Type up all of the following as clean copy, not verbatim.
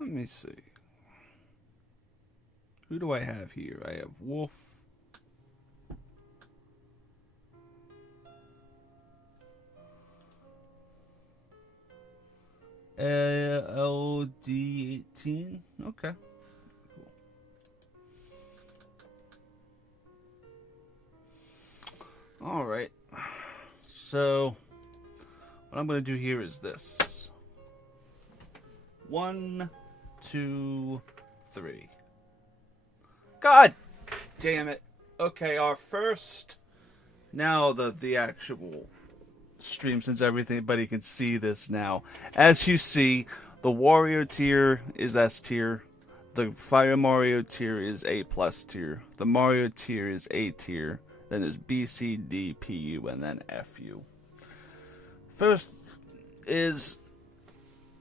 Let me see. Who do I have here? I have Wolf. LD18. Okay. Cool. All right. So, what I'm going to do here is this. 1, 2, 3. God damn it. Okay, our first. Now the actual stream, since everybody can see this now. As you see, the Wario tier is S tier. The Fire Mario tier is A plus tier. The Mario tier is A tier. Then there's B, C, D, P, U, and then F, U. First is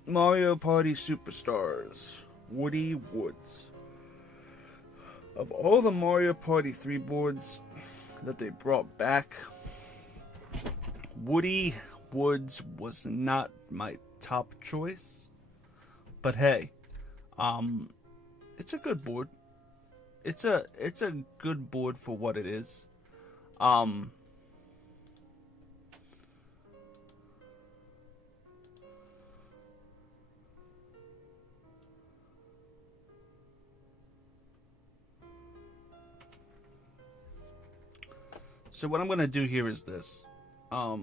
Mario Party Superstars, Woody Woods. Of all the Mario Party 3 boards that they brought back, Woody Woods was not my top choice. But hey, it's a good board. It's a good board for what it is. So what I'm gonna do here is this. Where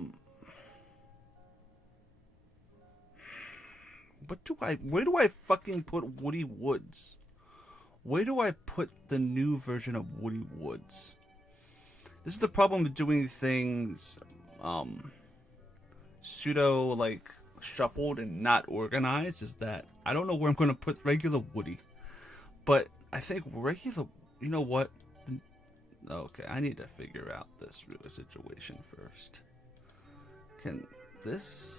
do I fucking put Woody Woods? Where do I put the new version of Woody Woods? This is the problem with doing things, pseudo, like, shuffled and not organized, is that I don't know where I'm gonna put regular Woody. But I think regular, you know what? Okay, I need to figure out this real situation first. Can this...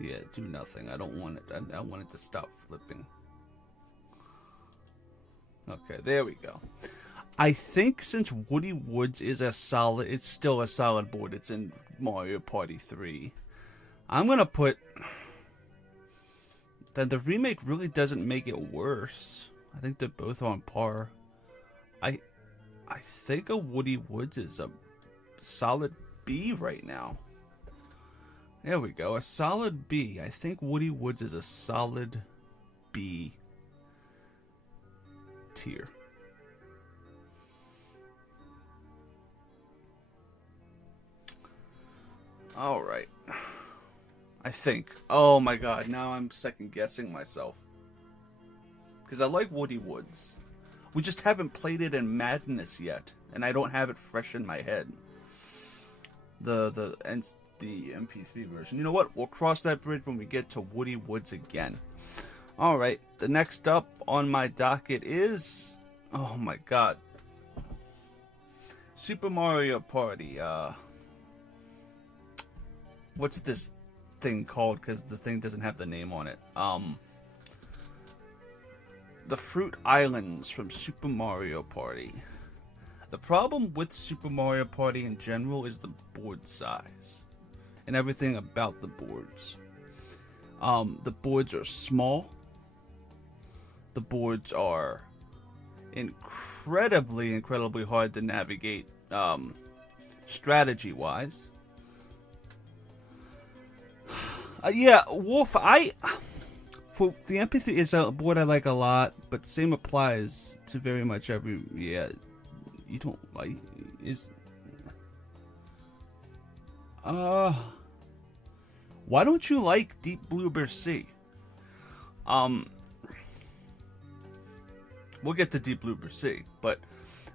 Yeah, do nothing. I don't want it. I want it to stop flipping. Okay, there we go. I think since Woody Woods is it's still a solid board. It's in Mario Party 3. I'm gonna put that the remake really doesn't make it worse. I think they're both on par. I think a Woody Woods is a solid B right now. There we go, a solid B. I think Woody Woods is a solid B tier. All right. I think. Oh my god, now I'm second guessing myself. Because I like Woody Woods. We just haven't played it in Madness yet, and I don't have it fresh in my head. The MP3 version. You know what? We'll cross that bridge when we get to Woody Woods again. Alright, the next up on my docket is... Oh my god. Super Mario Party. What's this thing called? Because the thing doesn't have the name on it. The Fruit Islands from Super Mario Party. The problem with Super Mario Party in general is the board size. And everything about the boards. The boards are small. The boards are incredibly hard to navigate strategy-wise. Yeah, Wolf, for the MP3 is a board I like a lot, but same applies to very much every, yeah, you don't like, why don't you like Deep Blue Sea? We'll get to Deep Blue Sea, but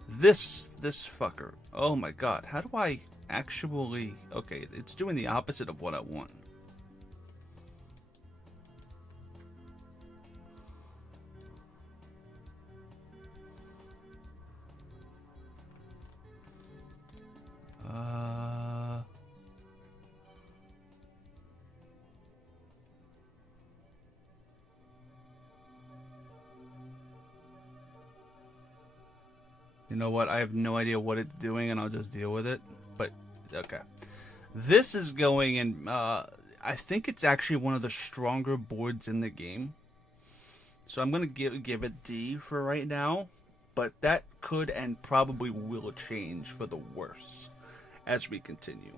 this fucker, oh my god, how do I actually, okay, it's doing the opposite of what I want. You know what? I have no idea what it's doing, and I'll just deal with it. But, okay. This is going in... I think it's actually one of the stronger boards in the game. So I'm going to give it D for right now. But that could and probably will change for the worse as we continue.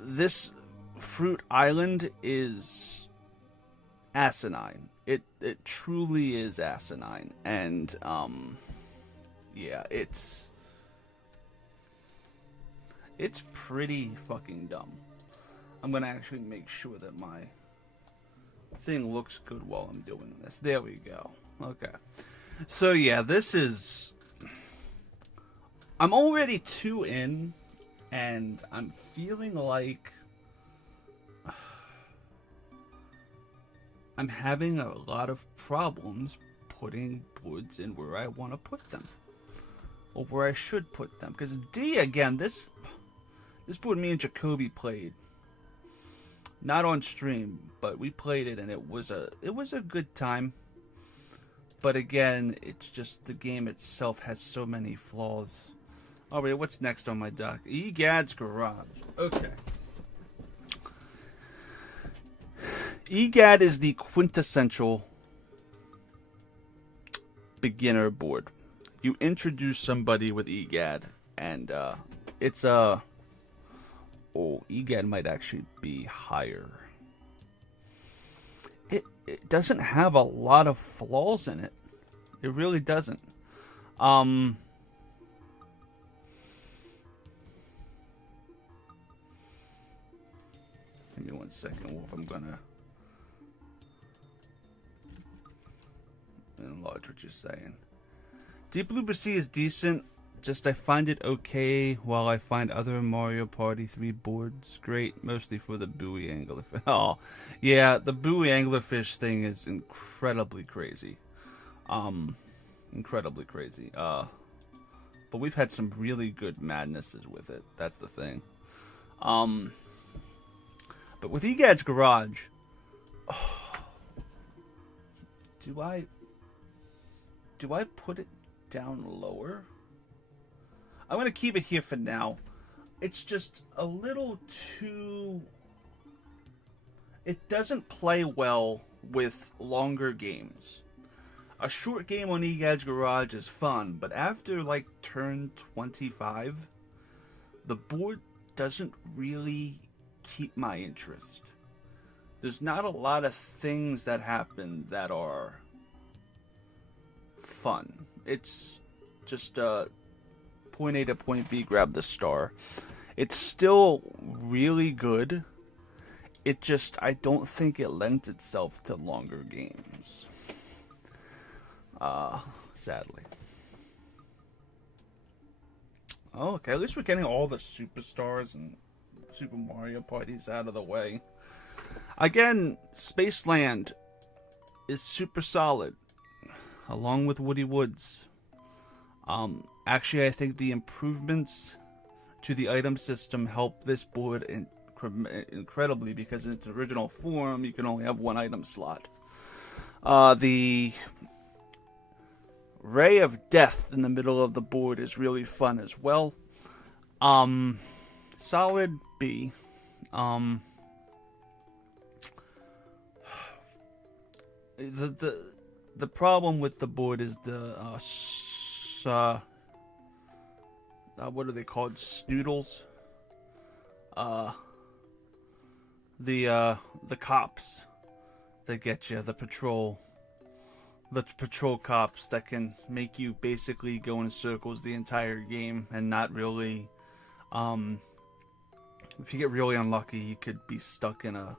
This Fruit Island is asinine. It truly is asinine. And, yeah, it's pretty fucking dumb. I'm gonna actually make sure that my thing looks good while I'm doing this. There we go. Okay. So yeah, this is... I'm already 2 in, and I'm feeling like I'm having a lot of problems putting boards in where I want to put them. Or where I should put them. Because D, again, this board me and Jacoby played. Not on stream, but we played it and it was a good time. But again, it's just the game itself has so many flaws. Alright, what's next on my dock? Egad's Garage. Okay. Egad is the quintessential beginner board. You introduce somebody with Egad, and it's a... Oh, Egad might actually be higher. It doesn't have a lot of flaws in it. It really doesn't. Give me 1 second, Wolf. I'm gonna enlarge what you're saying. Deep Blue Sea is decent. Just I find it okay while I find other Mario Party 3 boards great, mostly for the buoy anglerfish. Oh, yeah, the buoy anglerfish thing is incredibly crazy. Incredibly crazy. But we've had some really good madnesses with it. That's the thing. But with Egad's Garage, do I put it down lower? I'm going to keep it here for now. It's just a little too... It doesn't play well with longer games. A short game on Egad's Garage is fun, but after like turn 25, the board doesn't really keep my interest. There's not a lot of things that happen that are fun. It's just point A to point B, grab the star. It's still really good. It just, I don't think it lends itself to longer games. Sadly. Oh, okay, at least we're getting all the superstars and Super Mario parties out of the way. Again, Spaceland is super solid, along with Woody Woods. Actually, I think the improvements to the item system help this board incredibly, because in its original form, you can only have 1 item slot. The Ray of Death in the middle of the board is really fun as well. Solid B. The problem with the board is the what are they called? Snoodles. The cops that get you, the patrol cops that can make you basically go in circles the entire game and not really, if you get really unlucky, you could be stuck in a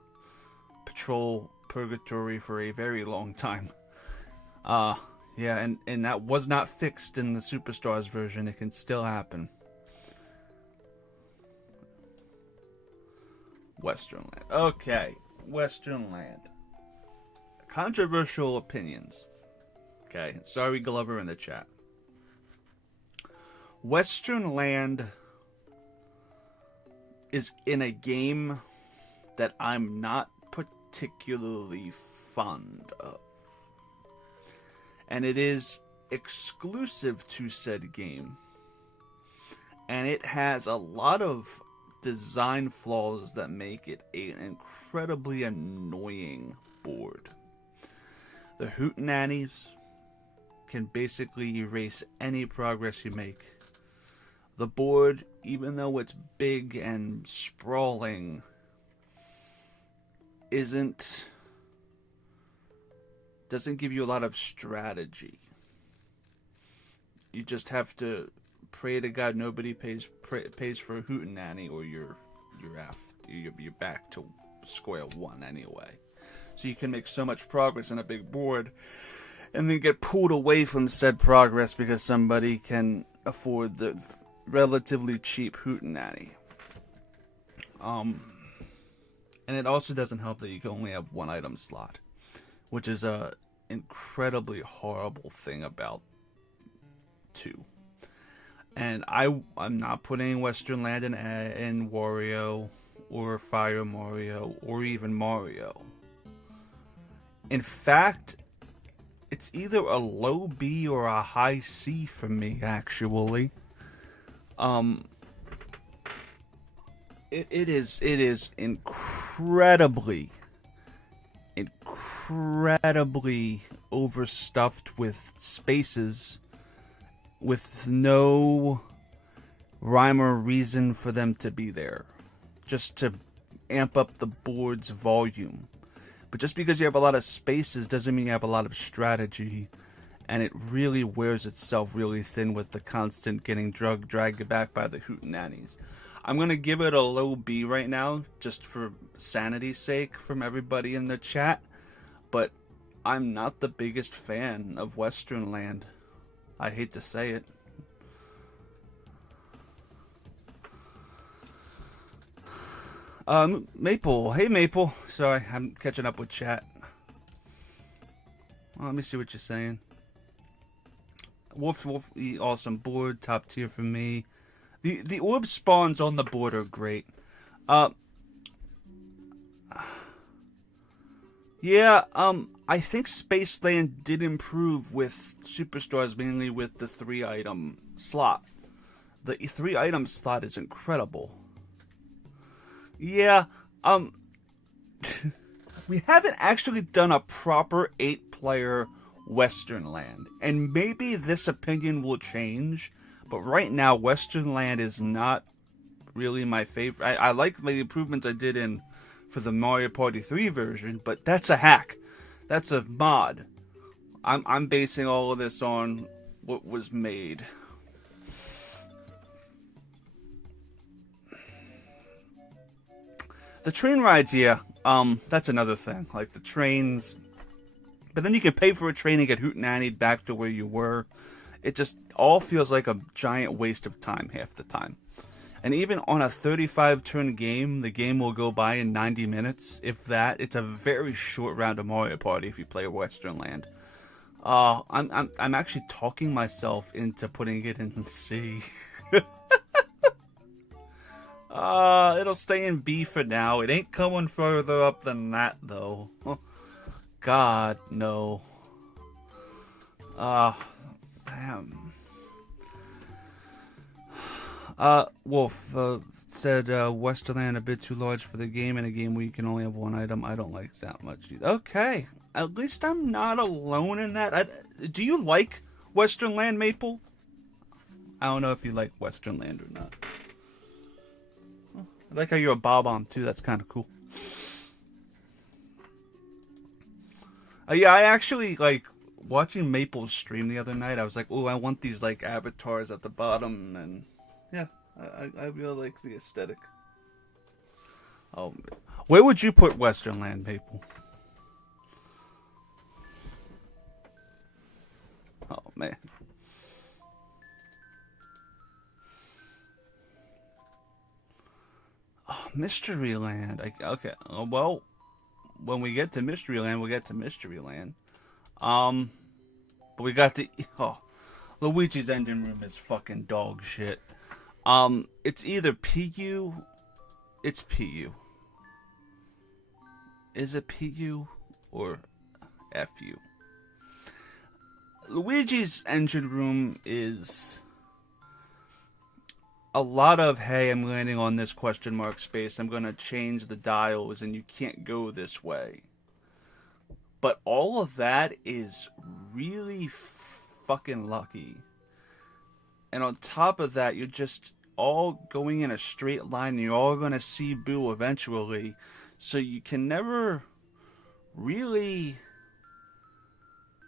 patrol purgatory for a very long time. Yeah, and that was not fixed in the Superstars version. It can still happen. Western Land. Okay, Western Land. Controversial opinions. Okay, sorry Glover in the chat. Western Land is in a game that I'm not particularly fond of. And it is exclusive to said game. And it has a lot of design flaws that make it an incredibly annoying board. The Hootenannies can basically erase any progress you make. The board, even though it's big and sprawling, doesn't give you a lot of strategy. You just have to pray to God nobody pays for a Hootenanny, or you're back to square one anyway. So you can make so much progress in a big board, and then get pulled away from said progress because somebody can afford the relatively cheap Hootenanny. And it also doesn't help that you can only have one item slot, which is a incredibly horrible thing about 2. And I'm not putting Western Land in Wario or Fire Mario or even Mario. In fact, it's either a low B or a high C for me, actually. It is incredibly overstuffed with spaces with no rhyme or reason for them to be there, just to amp up the board's volume. But just because you have a lot of spaces doesn't mean you have a lot of strategy, and it really wears itself really thin with the constant getting dragged back by the Hootenannies. I'm going to give it a low B right now, just for sanity's sake from everybody in the chat, but I'm not the biggest fan of Western Land. I hate to say it. Maple. Hey, Maple. Sorry, I'm catching up with chat. Well, let me see what you're saying. Wolf, awesome board, top tier for me. The orb spawns on the board are great. I think Spaceland did improve with Superstars, mainly with the 3-item slot. The 3-item slot is incredible. Yeah, we haven't actually done a proper 8-player Western Land, and maybe this opinion will change, but right now Western Land is not really my favorite. I like the improvements I did for the Mario Party 3 version, but that's a hack. That's a mod. I'm basing all of this on what was made. The train rides, yeah. That's another thing. Like the trains, but then you can pay for a train and get Hootenannied back to where you were. It just all feels like a giant waste of time half the time. And even on a 35-turn game, the game will go by in 90 minutes, if that. It's a very short round of Mario Party if you play Western Land. I'm actually talking myself into putting it in C. It'll stay in B for now. It ain't coming further up than that, though. God, no. Damn. Wolf said Westerland a bit too large for the game, and a game where you can only have one item. I don't like that much either. Okay, at least I'm not alone in that. Do you like Western Land, Maple? I don't know if you like Western Land or not. I like how you're a Bob-omb too. That's kind of cool. Yeah, I actually like watching Maple's stream the other night. I was like, oh, I want these like avatars at the bottom, and yeah, I really like the aesthetic. Oh, where would you put Western Land, Maple? Oh man. Oh, Mystery Land. Okay. Well, when we get to Mystery Land, we'll get to Mystery Land. But we got the Luigi's Engine Room is fucking dog shit. It's either PU. It's PU. Is it PU or FU? Luigi's Engine Room is a lot of, hey, I'm landing on this question mark space, I'm going to change the dials, and you can't go this way. But all of that is really fucking lucky. And on top of that, you're just all going in a straight line, and you're all going to see Boo eventually. So you can never really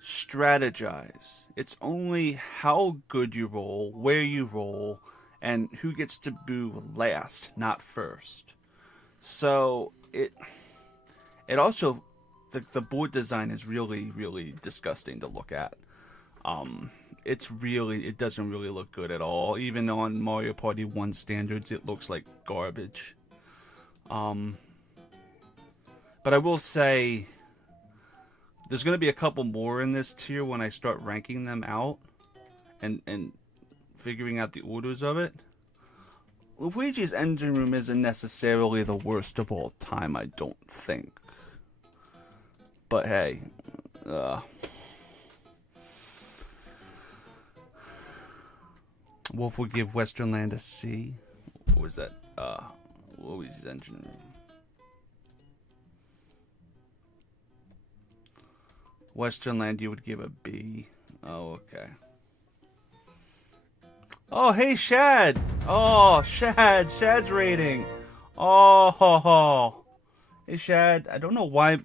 strategize. It's only how good you roll, where you roll, and who gets to Boo last, not first. So it also, the board design is really, really disgusting to look at. It doesn't really look good at all. Even on Mario Party 1 standards, it looks like garbage. But I will say, there's going to be a couple more in this tier when I start ranking them out and figuring out the orders of it. Luigi's Engine Room isn't necessarily the worst of all time, I don't think. But hey, Wolf would give Western Land a C. What was that? Luigi's Engine Room. Western Land you would give a B. Oh, okay. Oh, hey, Shad! Oh, Shad! Shad's rating! Oh, ho, ho. Hey, Shad, I don't know why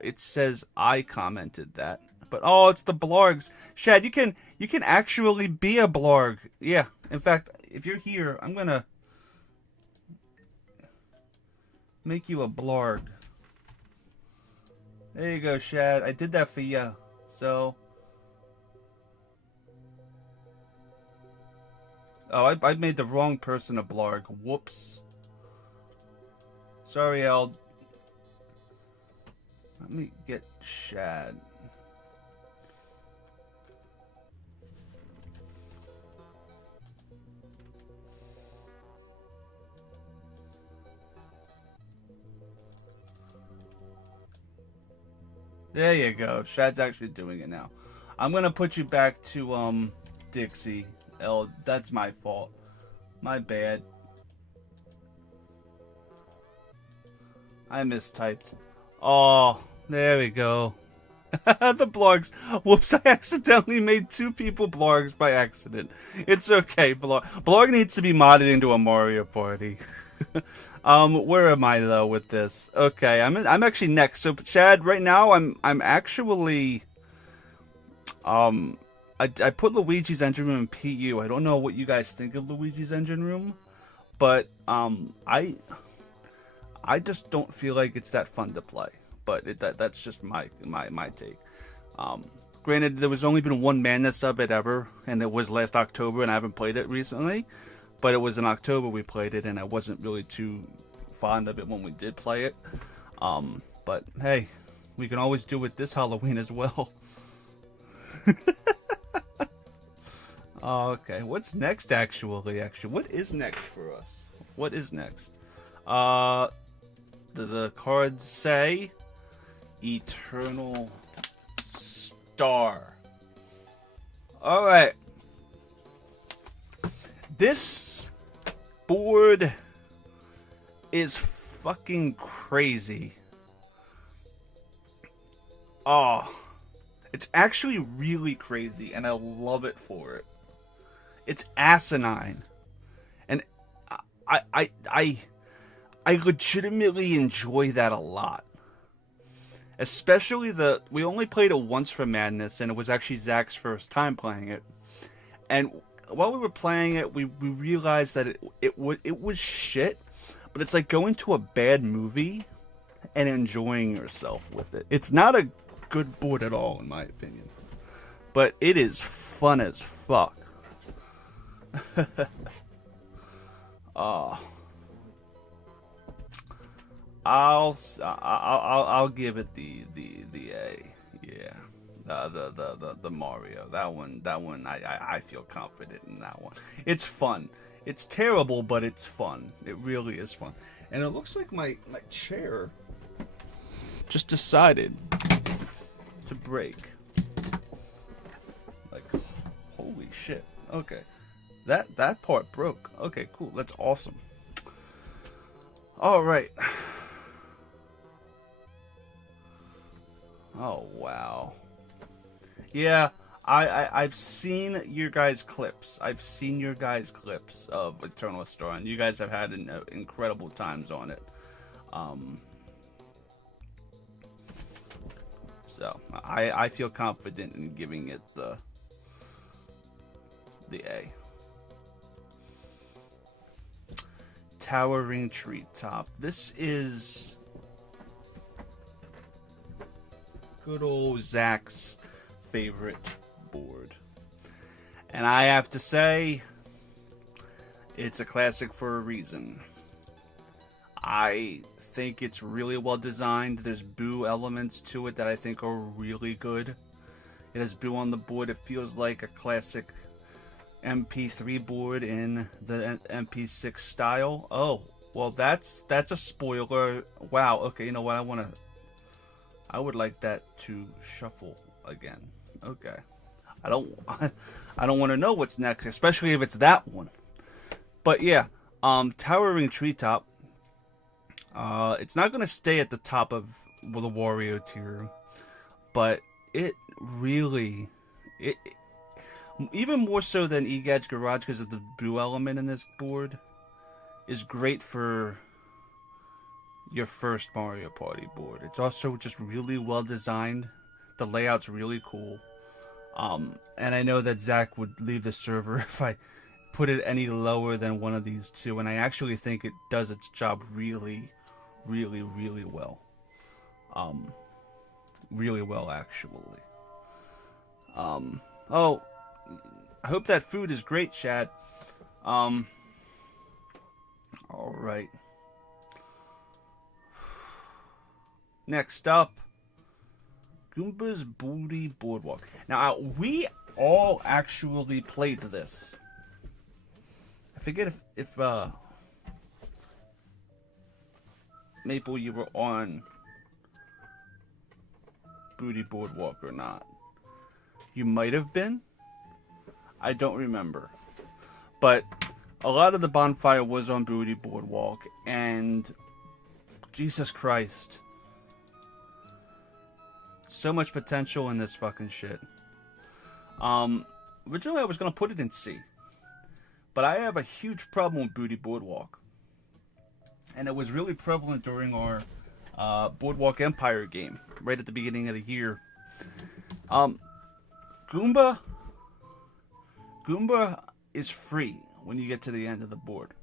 it says I commented that. But, oh, it's the Blargs. Shad, you can actually be a Blarg. Yeah, in fact, if you're here, I'm gonna make you a Blarg. There you go, Shad. I did that for you. So... Oh, I made the wrong person a Blarg. Whoops. Sorry, Let me get Shad. There you go. Shad's actually doing it now. I'm gonna put you back to Dixie. Oh, that's my fault. My bad. I mistyped. Oh, there we go. The Blargs. Whoops, I accidentally made 2 people Blargs by accident. It's okay. Blarg needs to be modded into a Mario Party. Where am I though with this? Okay, I'm actually next. So Chad, right now I'm actually I put Luigi's Engine Room in PU. I don't know what you guys think of Luigi's Engine Room, but I just don't feel like it's that fun to play. But that's just my take. Granted, there was only been one Madness of it ever, and it was last October, and I haven't played it recently. But it was in October we played it, and I wasn't really too fond of it when we did play it. But hey, we can always do it this Halloween as well. Okay, what's next actually? What is next for us? What is next? The cards say Eternal Star. Alright. This board is fucking crazy. Oh, it's actually really crazy, and I love it for it. It's asinine, and I legitimately enjoy that a lot. Especially we only played it once for Madness, and it was actually Zach's first time playing it. And while we were playing it, we realized that it was shit, but it's like going to a bad movie and enjoying yourself with it. It's not a good board at all, in my opinion, but it is fun as fuck. I'll give it the A. Yeah. The Mario. That one I feel confident in that one. It's fun. It's terrible, but it's fun. It really is fun. And it looks like my chair just decided to break. shit. Okay. That part broke. Okay, cool. That's awesome. All right. Oh, wow. Yeah, I've seen your guys' clips. I've seen your guys' clips of Eternal Star, and you guys have had incredible times on it. So I feel confident in giving it the A. Towering Treetop. This is good old Zach's favorite board. And I have to say, it's a classic for a reason. I think it's really well designed. There's Boo elements to it that I think are really good. It has Boo on the board. It feels like a classic MP3 board in the MP6 style. Oh, well, that's a spoiler. Wow. Okay, you know what? I would like that to shuffle again. Okay. I don't want to know what's next, especially if it's that one. But yeah, Towering Treetop. It's not going to stay at the top of the Wario tier, but it really even more so than EGAD's Garage because of the Boo element in this board, is great for your first Mario Party board. It's also just really well designed. The layout's really cool. And I know that Zach would leave the server if I put it any lower than one of these two, and I actually think it does its job really, really, really well. Really well, actually. Oh, I hope that food is great, Shad. All right. Next up, Goomba's Booty Boardwalk. Now, we all actually played this. I forget if Maple, you were on Booty Boardwalk or not. You might have been. I don't remember. But a lot of the bonfire was on Booty Boardwalk, and Jesus Christ. So much potential in this fucking shit. Originally I was going to put it in C. But I have a huge problem with Booty Boardwalk. And it was really prevalent during our Boardwalk Empire game, right at the beginning of the year. Goomba is free when you get to the end of the board.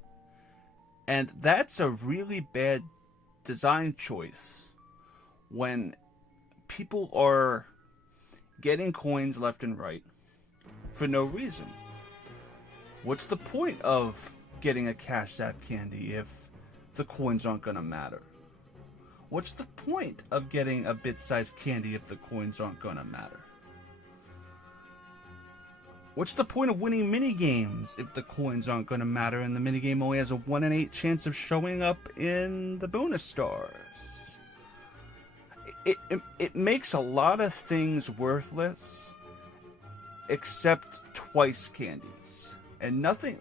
And that's a really bad design choice when people are getting coins left and right for no reason. What's the point of getting a Cash App candy if the coins aren't going to matter? What's the point of getting a bit-sized candy if the coins aren't going to matter? What's the point of winning minigames if the coins aren't going to matter and the minigame only has a 1 in 8 chance of showing up in the bonus stars? It makes a lot of things worthless except twice candies and nothing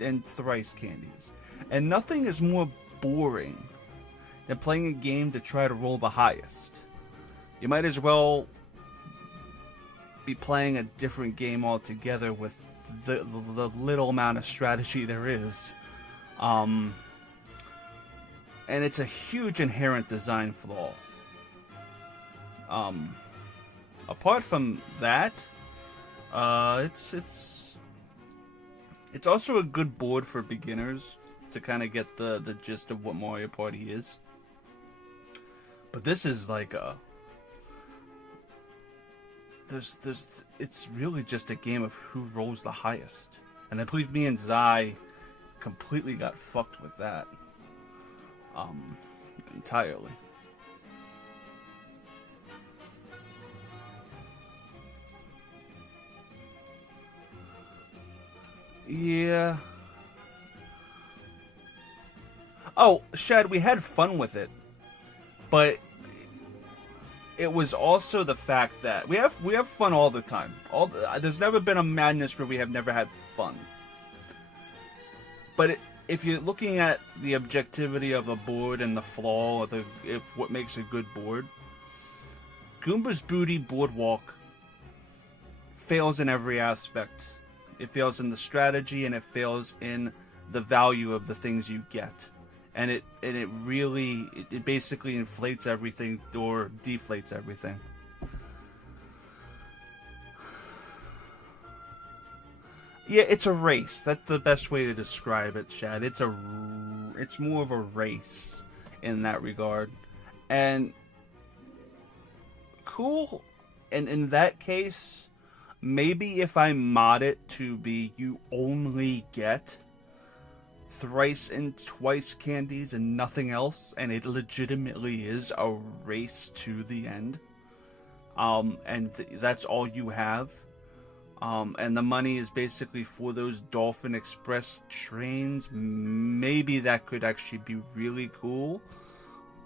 and thrice candies, and nothing is more boring than playing a game to try to roll the highest. You might as well be playing a different game altogether with the little amount of strategy there is. And it's a huge inherent design flaw. Apart from that, it's also a good board for beginners to kind of get the gist of what Mario Party is. But this is like it's really just a game of who rolls the highest. And I believe me and Zai completely got fucked with that. Entirely. Yeah. Oh, Shad, we had fun with it. But it was also the fact that we have fun all the time. There's never been a madness where we have never had fun. But if you're looking at the objectivity of a board and the flaw of what makes a good board, Goomba's Booty Boardwalk fails in every aspect. It fails in the strategy, and it fails in the value of the things you get. And it basically inflates everything or deflates everything. Yeah, it's a race. That's the best way to describe it, Chad. It's more of a race in that regard. And cool. And in that case, maybe if I mod it to be you only get thrice and twice candies and nothing else, and it legitimately is a race to the end, and that's all you have, and the money is basically for those Dolphin Express trains, maybe that could actually be really cool.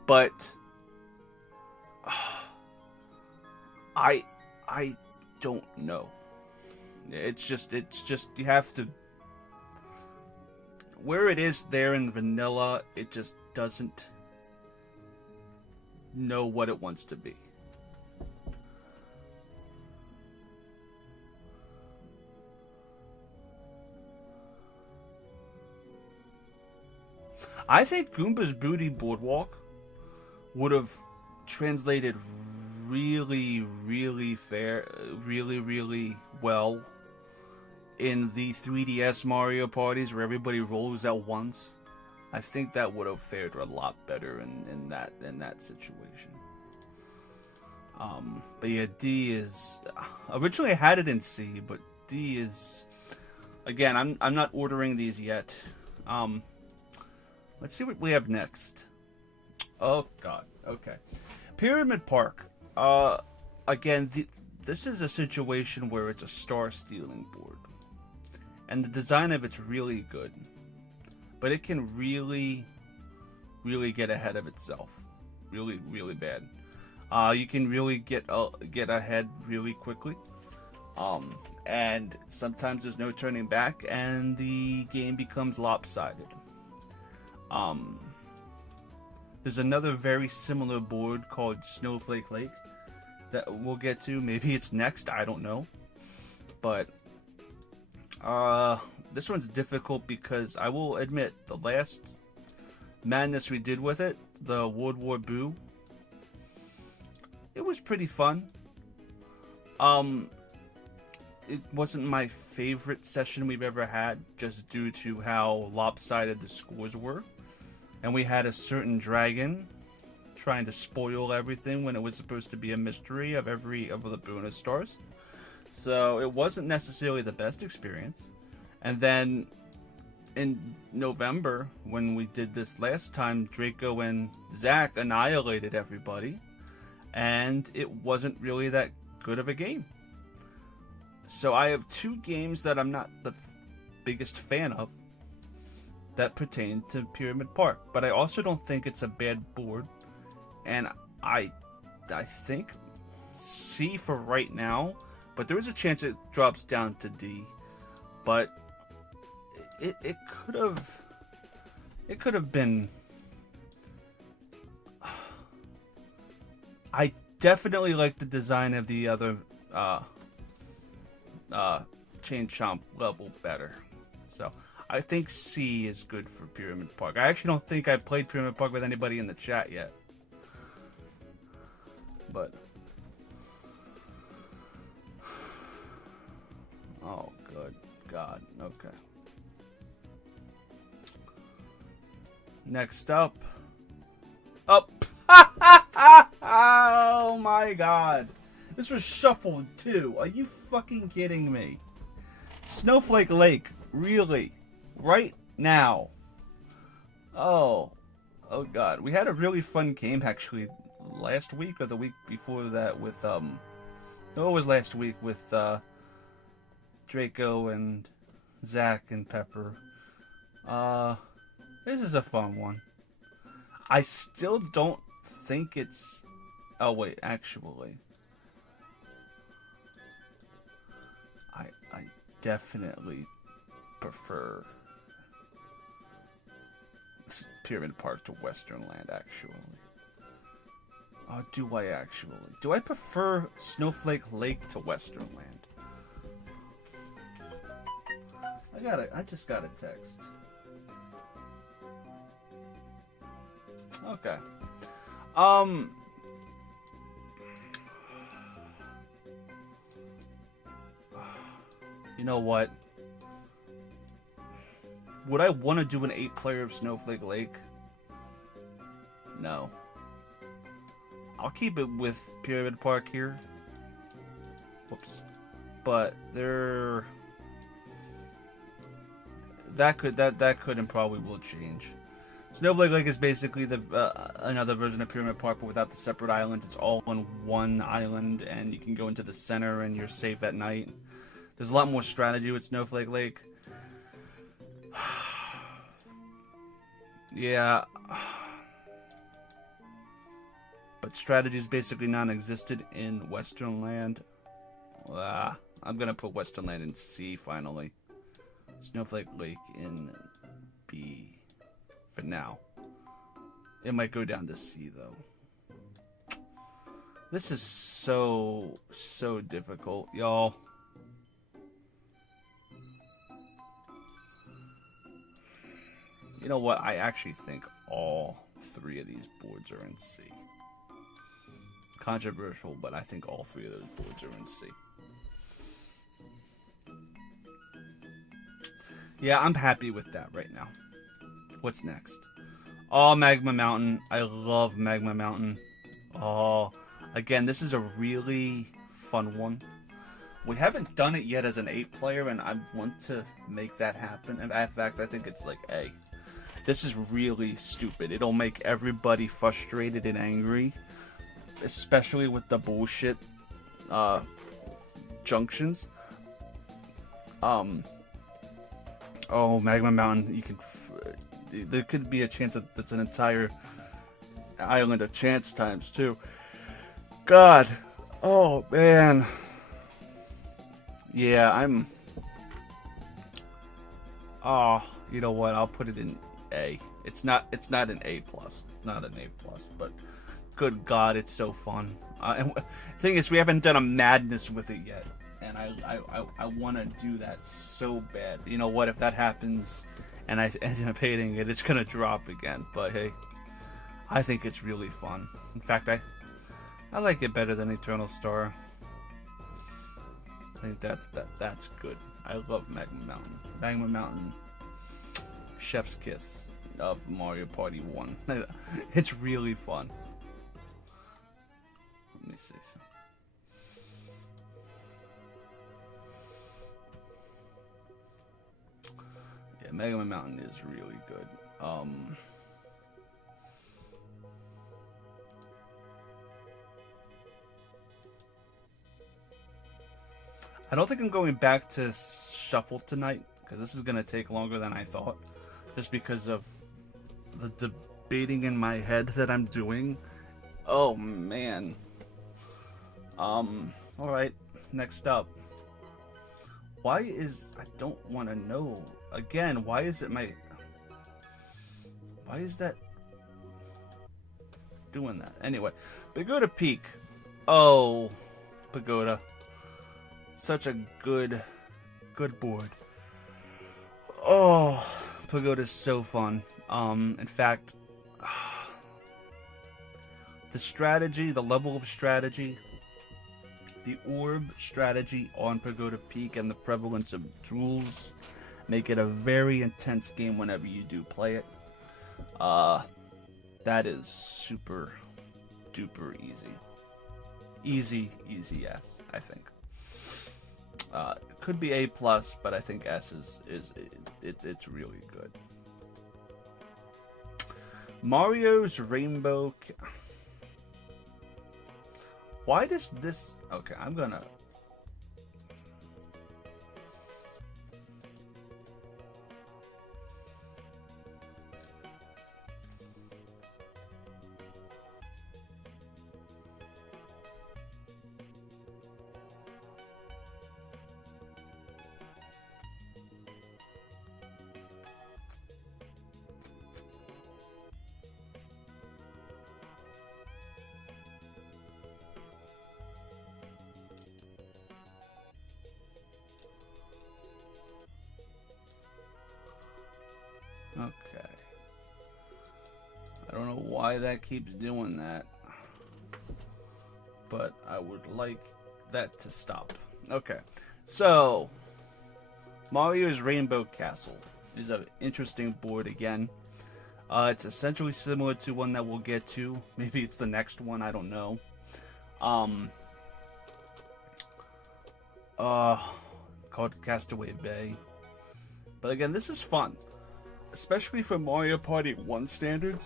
But I don't know. It's just you have to. Where it is there in vanilla, it just doesn't know what it wants to be. I think Goomba's Booty Boardwalk would have translated really well in the 3DS Mario parties where everybody rolls at once. I think that would have fared a lot better in that situation. But yeah, D is originally I had it in C, but D is again. I'm not ordering these yet. Let's see what we have next. Oh God. Okay, Pyramid Park. Again, this is a situation where it's a star stealing board. And the design of it's really good. But it can really get ahead of itself. Really bad. You can really get ahead really quickly. And sometimes there's no turning back and the game becomes lopsided. There's another very similar board called Snowflake Lake that we'll get to. Maybe it's next, I don't know. But this one's difficult because I will admit the last madness we did with it, the World War Boo, it was pretty fun. It wasn't my favorite session we've ever had just due to how lopsided the scores were. And we had a certain dragon trying to spoil everything when it was supposed to be a mystery of the bonus stars. So it wasn't necessarily the best experience. And then in November, when we did this last time, Draco and Zach annihilated everybody. And it wasn't really that good of a game. So I have two games that I'm not the biggest fan of that pertain to Pyramid Park. But I also don't think it's a bad board. And I think C for right now. But there is a chance it drops down to D. But it could have been. I definitely like the design of the other Chain Chomp level better. So I think C is good for Pyramid Park. I actually don't think I played Pyramid Park with anybody in the chat yet. But oh, good God. Okay. Next up. Oh my God. This was shuffled too. Are you fucking kidding me? Snowflake Lake. Really? Right now? Oh God. We had a really fun game actually last week or the week before that with no, it was last week with Draco and Zach and Pepper. This is a fun one. I still don't think it's Oh wait, actually, I definitely prefer Pyramid Park to Western Land. Actually, do I actually? Do I prefer Snowflake Lake to Western Land? I just got a text. Okay. You know what? Would I want to do an 8-player of Snowflake Lake? No. I'll keep it with Pyramid Park here. Whoops. But that could and probably will change. Snowflake Lake is basically another version of Pyramid Park, but without the separate islands. It's all on one island, and you can go into the center, and you're safe at night. There's a lot more strategy with Snowflake Lake. Yeah. But strategy is basically non-existent in Western Land. I'm going to put Western Land in C, finally. Snowflake Lake in B for now. It might go down to C, though. This is so difficult, y'all. You know what? I actually think all 3 of these boards are in C. Controversial, but I think all 3 of those boards are in C. Yeah, I'm happy with that right now. What's next? Oh, Magma Mountain. I love Magma Mountain. Oh, again, this is a really fun one. We haven't done it yet as an 8-player, and I want to make that happen. And in fact, I think it's like A. This is really stupid. It'll make everybody frustrated and angry, especially with the bullshit junctions. Oh, Magma Mountain. You can. There could be a chance that that's an entire island of chance times 2. God. Oh man. Yeah, I'm. Oh, you know what? I'll put it in A. It's not an A plus. Not an A plus, but good God, it's so fun. And the thing is, we haven't done a madness with it yet, and I want to do that so bad. You know what? If that happens, and I end up hating it, it's gonna drop again. But hey, I think it's really fun. In fact, I like it better than Eternal Star. I think that's good. I love Magma Mountain. Magma Mountain, chef's kiss of Mario Party 1. It's really fun. Let me see. Yeah, Magma Mountain is really good. I don't think I'm going back to shuffle tonight, because this is going to take longer than I thought, just because of the debating in my head that I'm doing. Oh man. Alright, next up. I don't want to know. Again, why is that doing that? Anyway, Pagoda Peak. Oh, Pagoda. Such a good board. Oh, Pagoda's so fun. In fact, the strategy, the level of strategy, the orb strategy on Pagoda Peak, and the prevalence of tools make it a very intense game whenever you do play it. That is super duper easy. Easy, yes, I think. It could be A+, but I think S it's really good. Mario's Rainbow. Why does this? Okay, I'm gonna. Okay. I don't know why that keeps doing that, but I would like that to stop. Okay. So, Mario's Rainbow Castle is an interesting board again. It's essentially similar to one that we'll get to. Maybe it's the next one, I don't know. Called Castaway Bay. But again, this is fun. Especially for Mario Party 1 standards.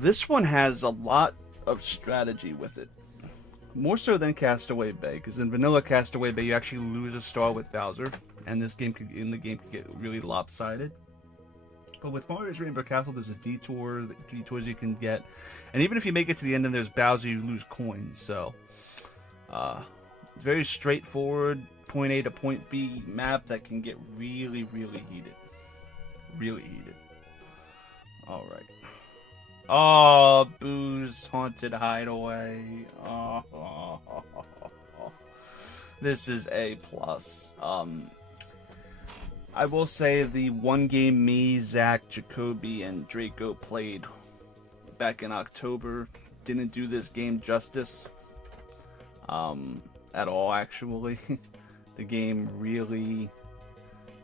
This one has a lot of strategy with it. More so than Castaway Bay, because in vanilla Castaway Bay you actually lose a star with Bowser, and this game could get really lopsided. But with Mario's Rainbow Castle, there's a detours you can get, and even if you make it to the end and there's Bowser, you lose coins. So, very straightforward point A to point B map that can get really, really heated. Really heated. All right. Oh, Boo's Haunted Hideaway. Oh. This is A+. I will say the one game me, Zach, Jacoby, and Draco played back in October didn't do this game justice at all, actually. The game really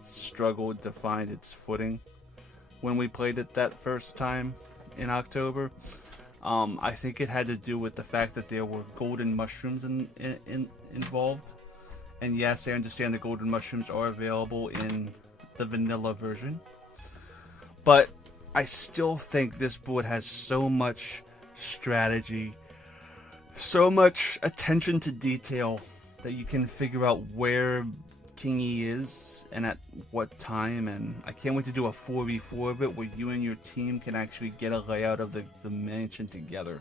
struggled to find its footing when we played it that first time in October. I think it had to do with the fact that there were golden mushrooms involved. And yes, I understand the golden mushrooms are available in the vanilla version. But I still think this board has so much strategy, so much attention to detail, that you can figure out where Kingy is and at what time. And I can't wait to do a 4v4 of it where you and your team can actually get a layout of the mansion together.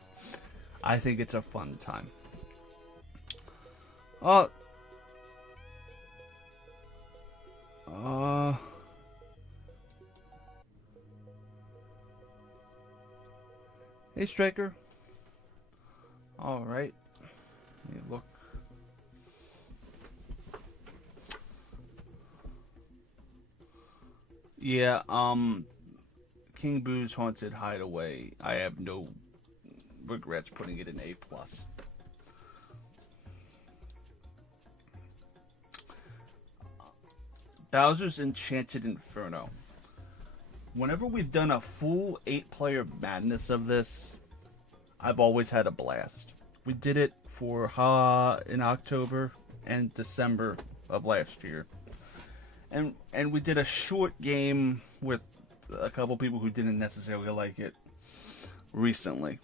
I think it's a fun time. Hey, Striker. Alright. Let me look. Yeah, King Boo's Haunted Hideaway, I have no regrets putting it in A+. Bowser's Enchanted Inferno. Whenever we've done a full 8-player madness of this, I've always had a blast. We did it for in October and December of last year. And we did a short game with a couple people who didn't necessarily like it recently.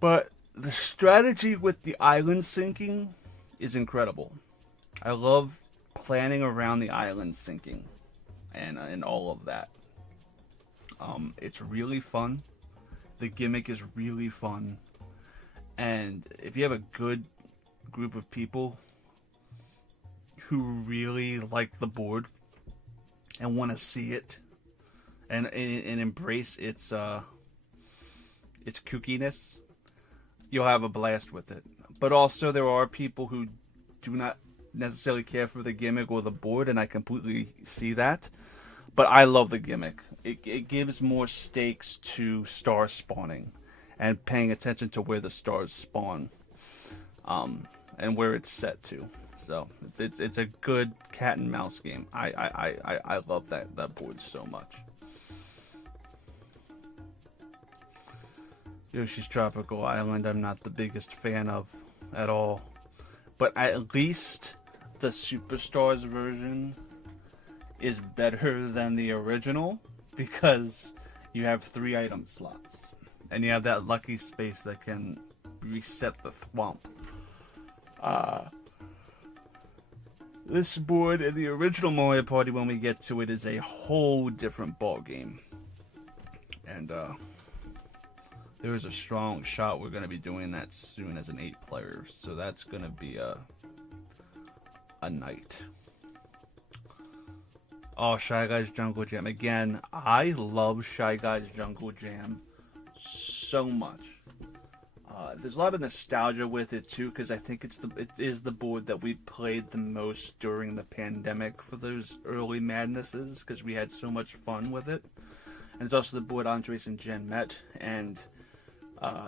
But the strategy with the island sinking is incredible. I love planning around the island sinking and all of that. It's really fun. The gimmick is really fun. And if you have a good group of people who really like the board and want to see it and embrace its kookiness, you'll have a blast with it. But also there are people who do not necessarily care for the gimmick or the board, and I completely see that. But I love the gimmick. It gives more stakes to star spawning and paying attention to where the stars spawn, and where it's set to. So it's a good cat and mouse game. I love that board so much. Yoshi's Tropical Island I'm not the biggest fan of at all. But at least the Superstars version is better than the original, because you have 3 item slots. And you have that lucky space that can reset the thwomp. This board in the original Mario Party, when we get to it, is a whole different ball game. And there is a strong shot we're going to be doing that soon as an 8-player. So that's going to be a night. Oh, Shy Guys Jungle Jam. Again, I love Shy Guys Jungle Jam so much. there's a lot of nostalgia with it too, because I think it is the board that we played the most during the pandemic for those early madnesses, because we had so much fun with it. And it's also the board Andres and Jen met, and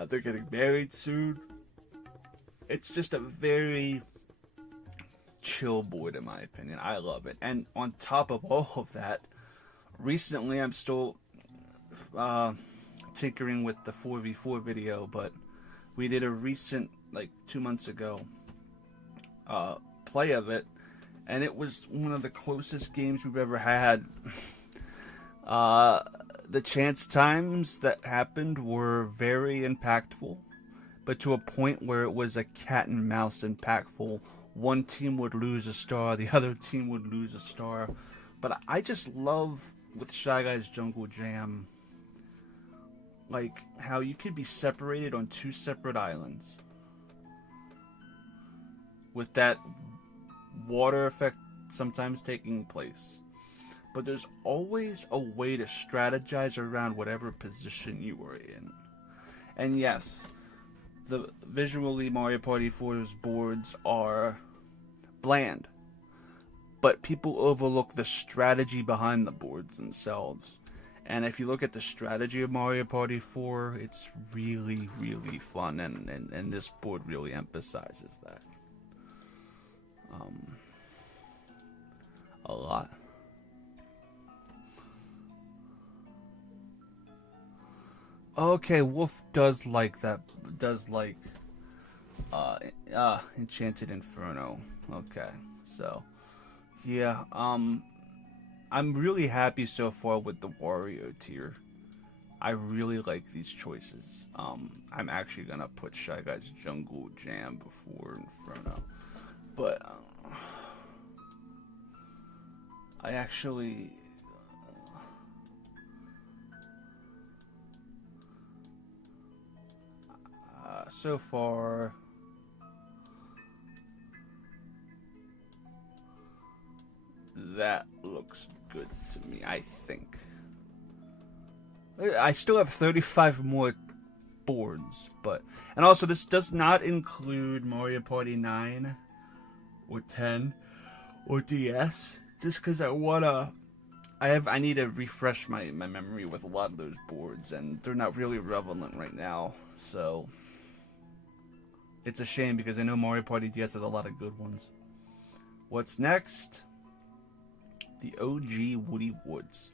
they're getting married soon. It's just a very chill board in my opinion. I love it. And on top of all of that, recently I'm still tinkering with the 4v4 video, but we did a recent, like 2 months ago, play of it, and it was one of the closest games we've ever had. The chance times that happened were very impactful, but to a point where it was a cat and mouse impactful. One team would lose a star, the other team would lose a star. But I just love, with Shy Guys Jungle Jam, like how you could be separated on 2 separate islands with that water effect sometimes taking place, but there's always a way to strategize around whatever position you are in. And yes, visually Mario Party 4's boards are bland, but people overlook the strategy behind the boards themselves. And if you look at the strategy of Mario Party 4, it's really, really fun, and this board really emphasizes that. A lot. Okay, Wolf does like that, Enchanted Inferno. Okay, so, yeah, I'm really happy so far with the Wario tier. I really like these choices. I'm actually gonna put Shy Guys Jungle Jam before Inferno, but I actually so far that looks good to me, I think. I still have 35 more boards, but... And also, this does not include Mario Party 9 or 10 or DS, just because I need to refresh my memory with a lot of those boards, and they're not really relevant right now, so... It's a shame, because I know Mario Party DS has a lot of good ones. What's next? The OG Woody Woods.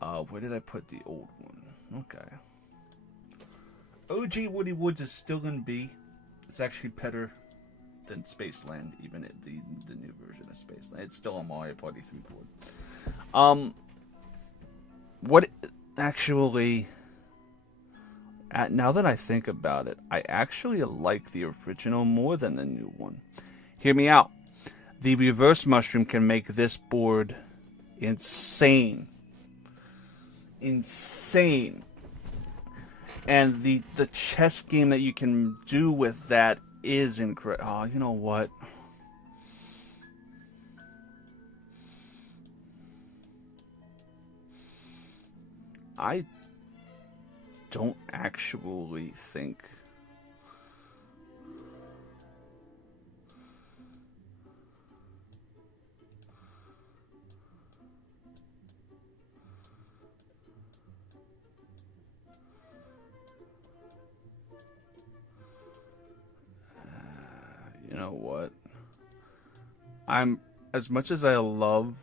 Where did I put the old one? Okay. OG Woody Woods is still in B. It's actually better than Spaceland, even at the new version of Spaceland. It's still a Mario Party 3 board. What actually... now that I think about it, I actually like the original more than the new one. Hear me out. The reverse mushroom can make this board insane. Insane. And the chess game that you can do with that is incredible. Oh, you know what? I don't actually think you know what? I'm, as much as I love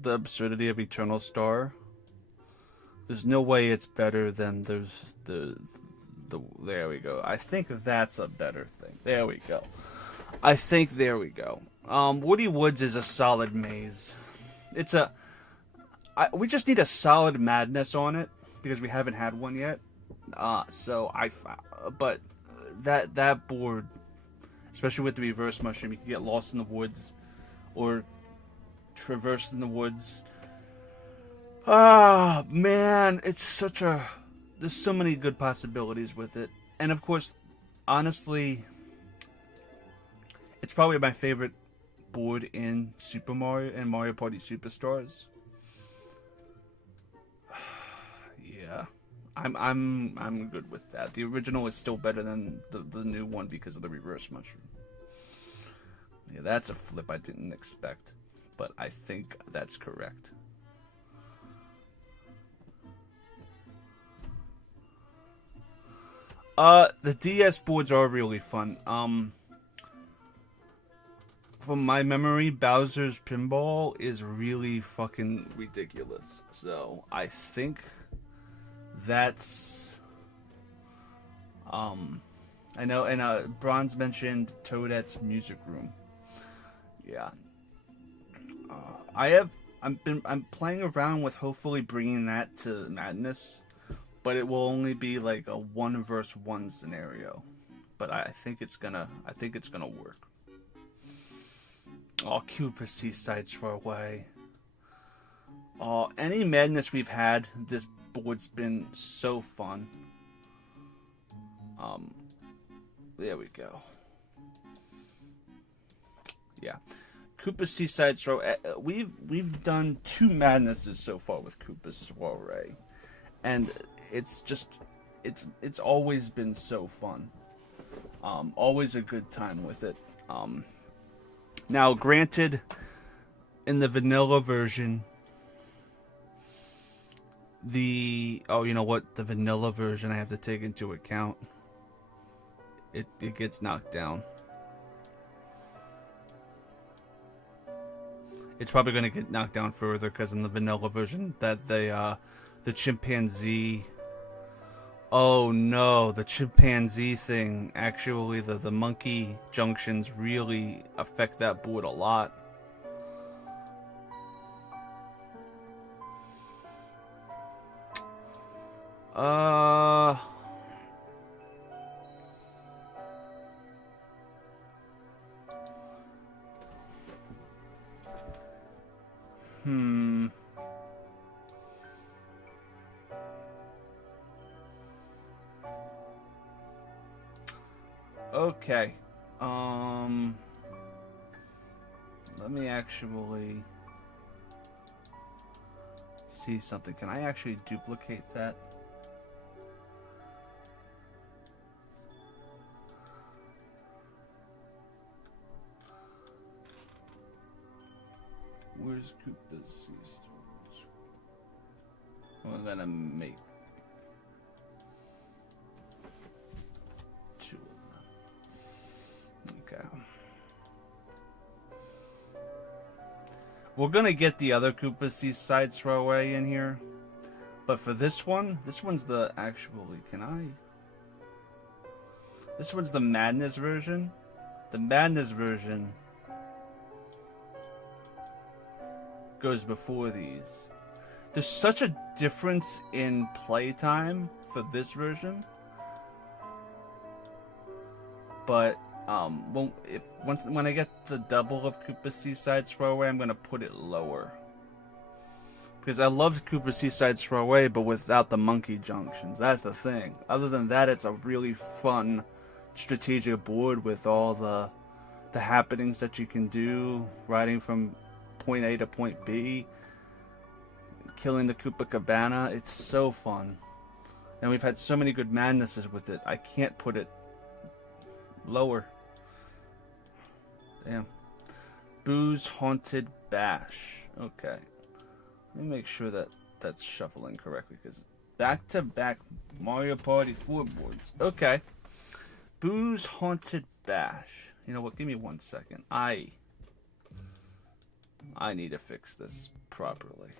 the absurdity of Eternal Star, there's no way it's better than the there we go. I think that's a better thing. There we go. There we go. Woody Woods is a solid maze. We just need a solid madness on it, because we haven't had one yet. But that board, especially with the reverse mushroom, you can get lost in the woods or traverse in the woods. Ah, man, it's there's so many good possibilities with it. And of course, honestly, it's probably my favorite board in Super Mario and Mario Party Superstars. Yeah, I'm good with that. The original is still better than the new one because of the reverse mushroom. Yeah, that's a flip I didn't expect, but I think that's correct. The DS boards are really fun. From my memory, Bowser's Pinball is really fucking ridiculous. So I think that's I know, and Bronze mentioned Toadette's Music Room. Yeah, I'm playing around with hopefully bringing that to Madness, but it will only be like a 1 versus 1 scenario. But I think it's gonna work. Oh, Koopa Seaside Swirlway. Oh, any Madness we've had, this board's been so fun. There we go. Yeah, Koopa Seaside Swirlway. We've done 2 Madnesses so far with Koopa Swirlway, and it's always been so fun. Always a good time with it. Now, granted, in the vanilla version, you know what? The vanilla version I have to take into account. It gets knocked down. It's probably going to get knocked down further because in the vanilla version that the chimpanzee. Oh no, the chimpanzee thing. Actually, the monkey junctions really affect that board a lot. Okay. Let me actually see something. Can I actually duplicate that? Where's Koopa's Sea Stars? We're gonna make 2 of them. Okay. We're gonna get the other Koopa Seaside Swirlway in here, but for this one's the actually. This one's the Madness version. The Madness version goes before these. There's such a difference in playtime for this version, but when I get the double of Koopa Seaside Swirlway, I'm gonna put it lower because I love Koopa Seaside Swirlway, but without the monkey junctions. That's the thing. Other than that, it's a really fun strategic board with all the happenings that you can do, riding from point A to point B, killing the Koopa Cabana. It's so fun, and we've had so many good Madnesses with it. I can't put it lower. Damn. Boo's Haunted Bash. Okay. Let me make sure that that's shuffling correctly, because back-to-back Mario Party 4 boards. Okay. Boo's Haunted Bash. You know what? Give me 1 second. I need to fix this properly.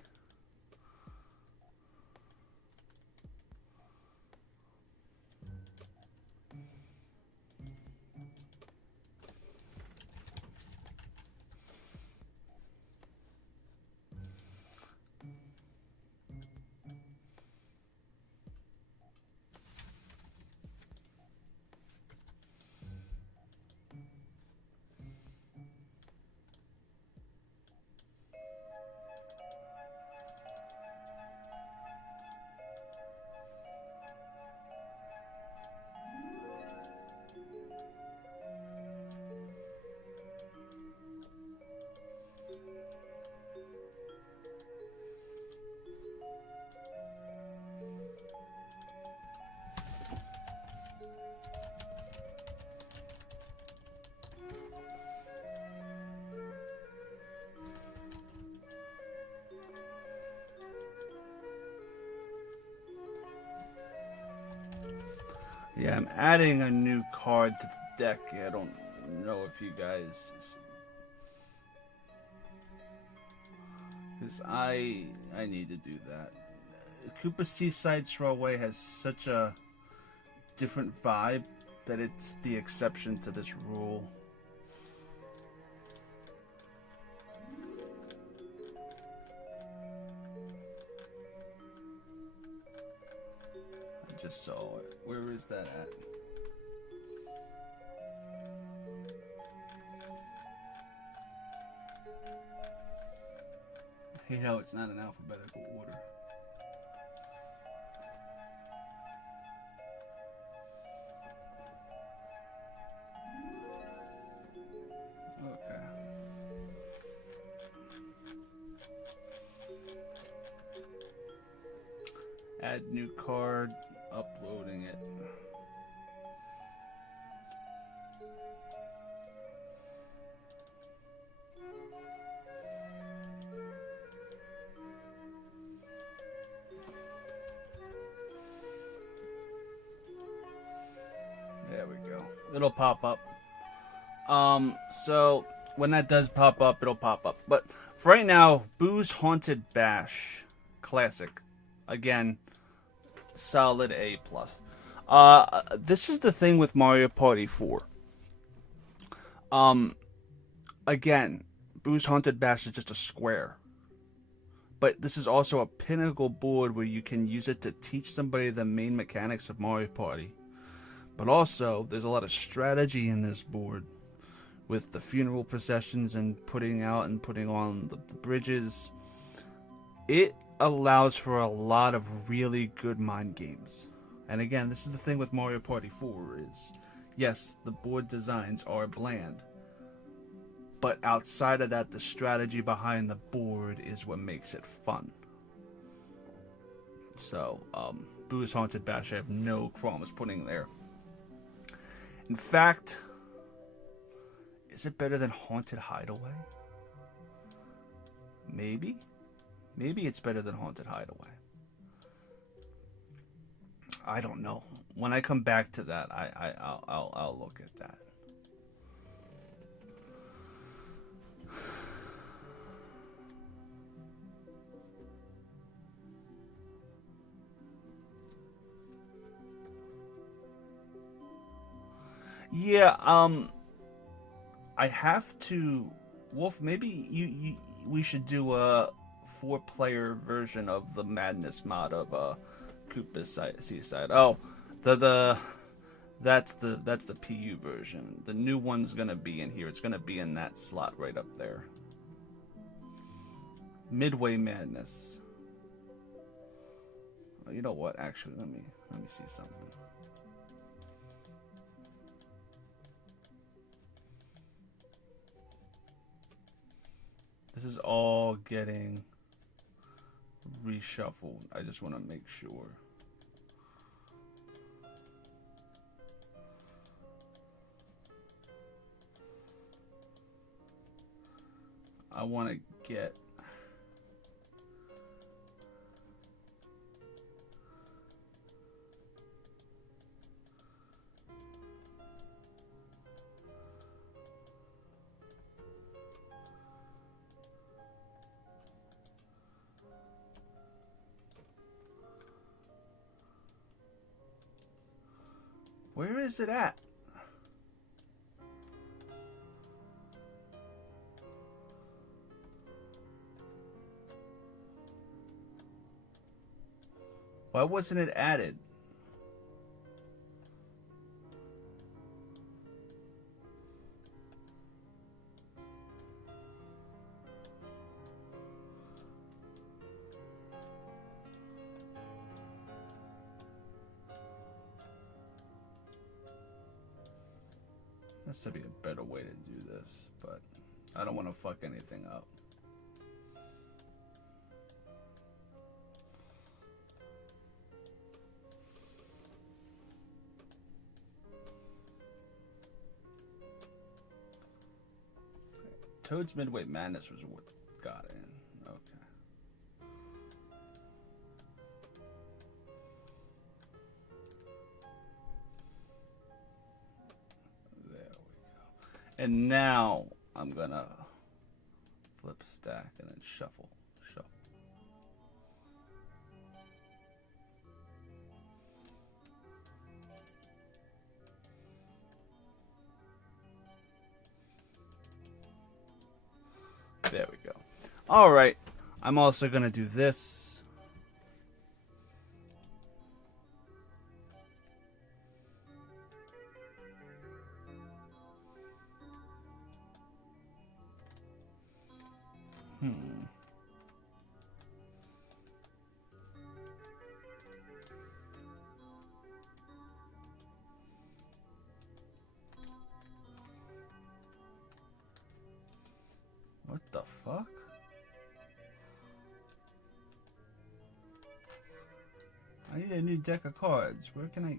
Yeah, I'm adding a new card to the deck. I don't know if you guys, because I need to do that. Koopa Seaside Strawway has such a different vibe that it's the exception to this rule. I just saw it. Where is that at? Hey, no, it's not in alphabetical order. Okay. Add new card, uploading it. There we go. It'll pop up. So when that does pop up, it'll pop up. But for right now, Boo's Haunted Bash Classic. Again, solid A+. This is the thing with Mario Party 4. Again, Boo's Haunted Bash is just a square. But this is also a pinnacle board where you can use it to teach somebody the main mechanics of Mario Party. But also, there's a lot of strategy in this board with the funeral processions and putting out and putting on the bridges. It allows for a lot of really good mind games. And again, this is the thing with Mario Party 4 is, yes, the board designs are bland. But outside of that, the strategy behind the board is what makes it fun. So, Boo's Haunted Bash, I have no qualms putting there. In fact, is it better than Haunted Hideaway? Maybe. Maybe it's better than Haunted Hideaway. I don't know. When I come back to that, I'll look at that. Yeah, I have to. Wolf, maybe we should do a 4-player version of the Madness mod of Koopa Seaside. Oh, that's the PU version. The new one's gonna be in here. It's gonna be in that slot right up there. Midway Madness. Oh, you know what? Actually, let me see something. This is all getting reshuffled. I just want to make sure. I want to get where is it at? Why wasn't it added? Has to be a better way to do this, but I don't want to fuck anything up. Toad's Midway Madness was what got in. Okay. And now I'm gonna flip stack and then shuffle. Shuffle. There we go. Alright. I'm also gonna do this. What the fuck? I need a new deck of cards. Where can I...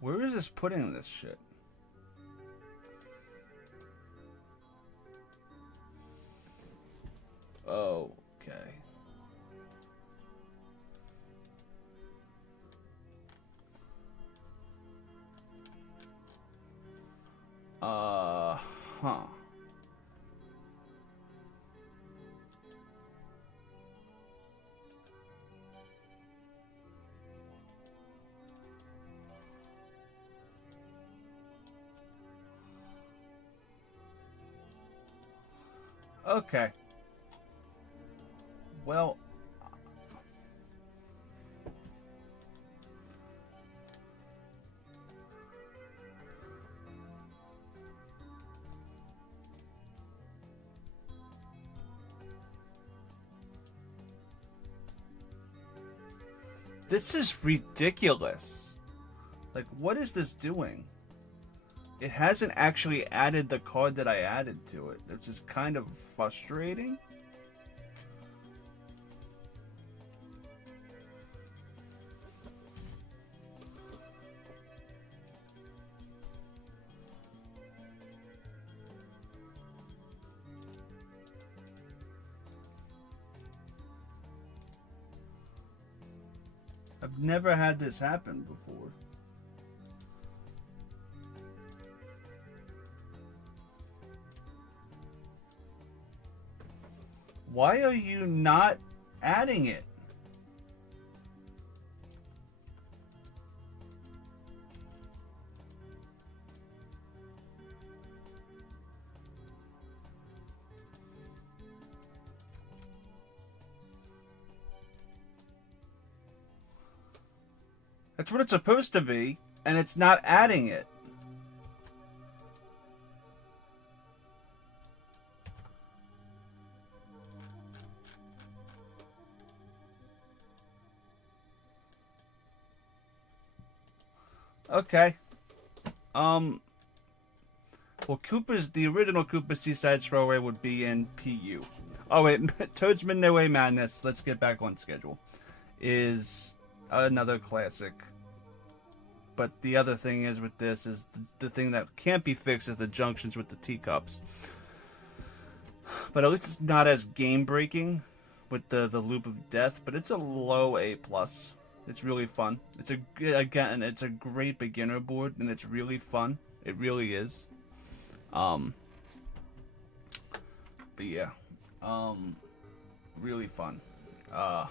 Where is this putting this shit? Okay. Huh. Okay. Well, this is ridiculous. Like, what is this doing? It hasn't actually added the card that I added to it, which is kind of frustrating. I've never had this happen before. Why are you not adding it? That's what it's supposed to be, and it's not adding it. Okay. Well, the original Koopa Seaside Throwaway would be in PU. Oh wait, Toad's Midnight Way Madness, let's get back on schedule, is another classic. But the other thing is with this is the thing that can't be fixed is the junctions with the teacups. But at least it's not as game breaking with the loop of death. But it's a low A+. It's really fun. It's it's a great beginner board, and it's really fun. It really is. But yeah, really fun. I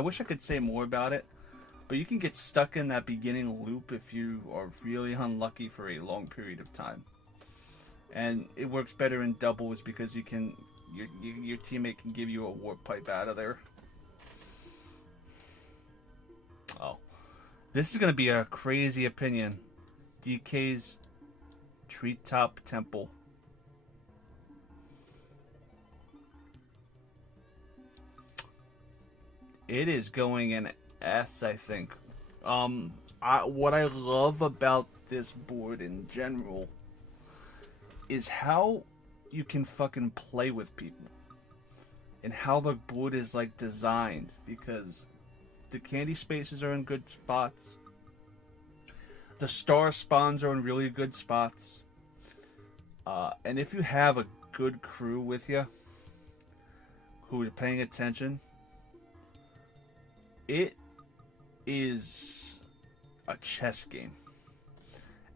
wish I could say more about it, but you can get stuck in that beginning loop if you are really unlucky for a long period of time. And it works better in doubles because you can your teammate can give you a warp pipe out of there. Oh, this is gonna be a crazy opinion. DK's Treetop Temple. It is going in S, I think. What I love about this board in general is how you can fucking play with people and how the board is like designed, because the candy spaces are in good spots. The star spawns are in really good spots. And if you have a good crew with you who are paying attention, it is a chess game.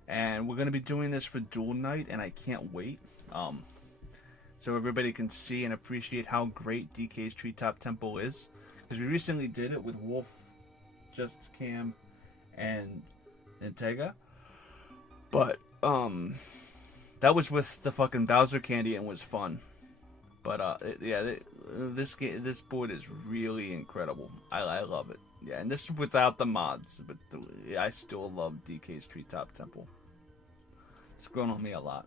And we're going to be doing this for Duel Night, and I can't wait. So everybody can see and appreciate how great DK's Treetop Temple is. Because we recently did it with Wolf, Just Cam, and Tega. But, that was with the fucking Bowser candy and was fun. But this board is really incredible. I love it. Yeah, and this is without the mods, but I still love DK's Treetop Temple. It's grown on me a lot.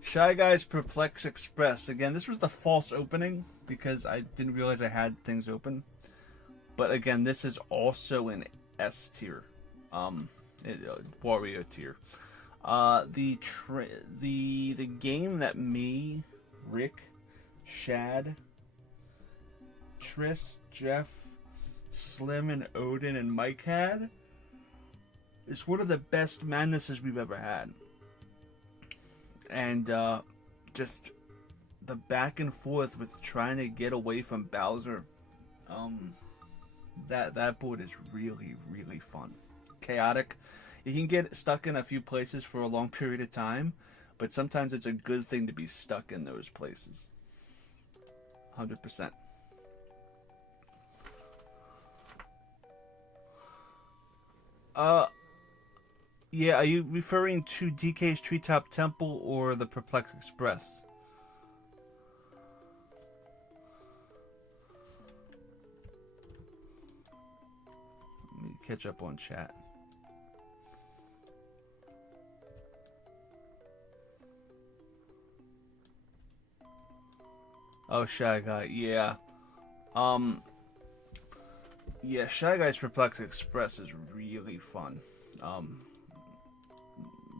Shy Guys Perplex Express. Again, this was the false opening because I didn't realize I had things open. But again, this is also an S tier, Wario tier. The game that me, Rick, Shad, Tris, Jeff, Slim, and Odin and Mike had is one of the best madnesses we've ever had. And just the back and forth with trying to get away from Bowser, that board is really, really fun. Chaotic. You can get stuck in a few places for a long period of time, but sometimes it's a good thing to be stuck in those places. 100%. Yeah, are you referring to DK's Treetop Temple or the Perplex Express? Let me catch up on chat. Oh, Shy Guy, yeah. Yeah, Shy Guy's Perplex Express is really fun.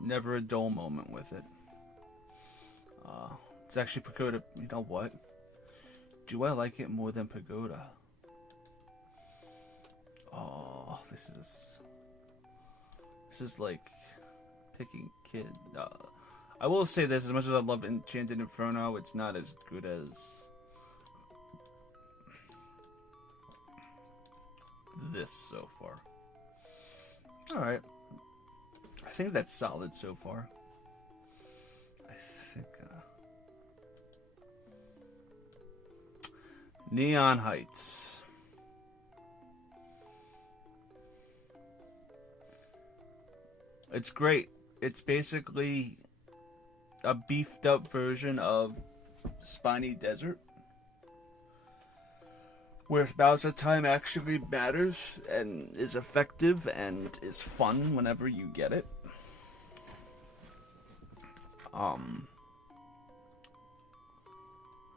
Never a dull moment with it. It's actually Pagoda. You know what? Do I like it more than Pagoda? Oh, this is like picking kid. I will say this: as much as I love Enchanted Inferno, it's not as good as this so far. All right. I think that's solid so far. I think Neon Heights. It's great. It's basically a beefed up version of Spiny Desert, where Bowser time actually matters and is effective and is fun whenever you get it.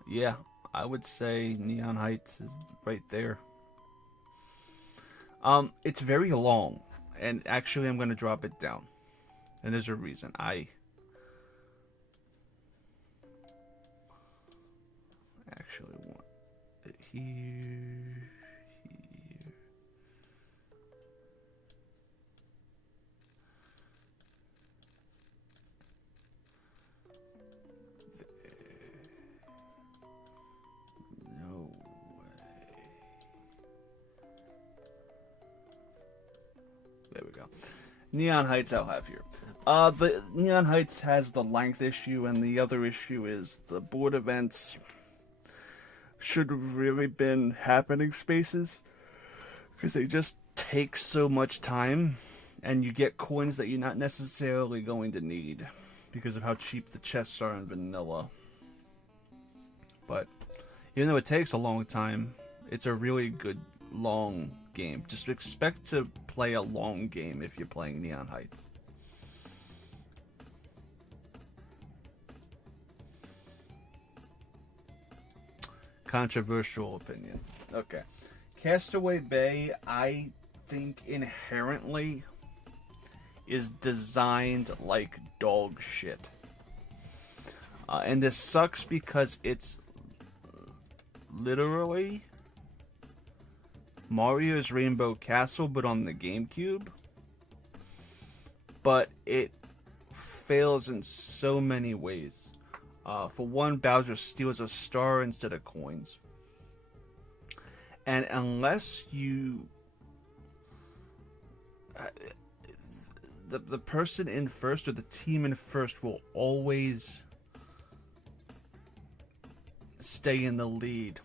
Yeah, I would say Neon Heights is right there. It's very long, and actually I'm going to drop it down. And there's a reason. I actually want it here. There we go. Neon Heights I'll have here. The Neon Heights has the length issue, and the other issue is the board events should have really been happening spaces, because they just take so much time, and you get coins that you're not necessarily going to need because of how cheap the chests are in vanilla. But even though it takes a long time, it's a really good long game. Just expect to play a long game if you're playing Neon Heights. Controversial opinion. Okay. Castaway Bay, I think inherently is designed like dog shit. And this sucks because it's literally Mario's Rainbow Castle, but on the GameCube. But it fails in so many ways. For one, Bowser steals a star instead of coins. And unless you... the person in first or the team in first will always stay in the lead.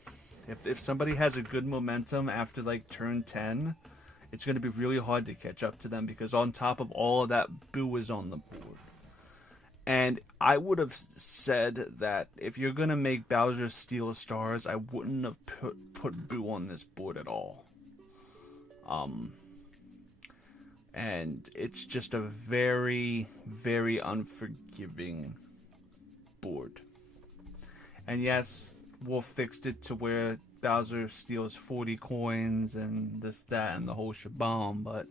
If somebody has a good momentum after like turn 10, it's going to be really hard to catch up to them because on top of all of that, Boo is on the board. And I would have said that if you're going to make Bowser steal stars, I wouldn't have put Boo on this board at all. And it's just a very, very unforgiving board. And yes, Wolf fixed it to where Bowser steals 40 coins and this, that, and the whole shabam, but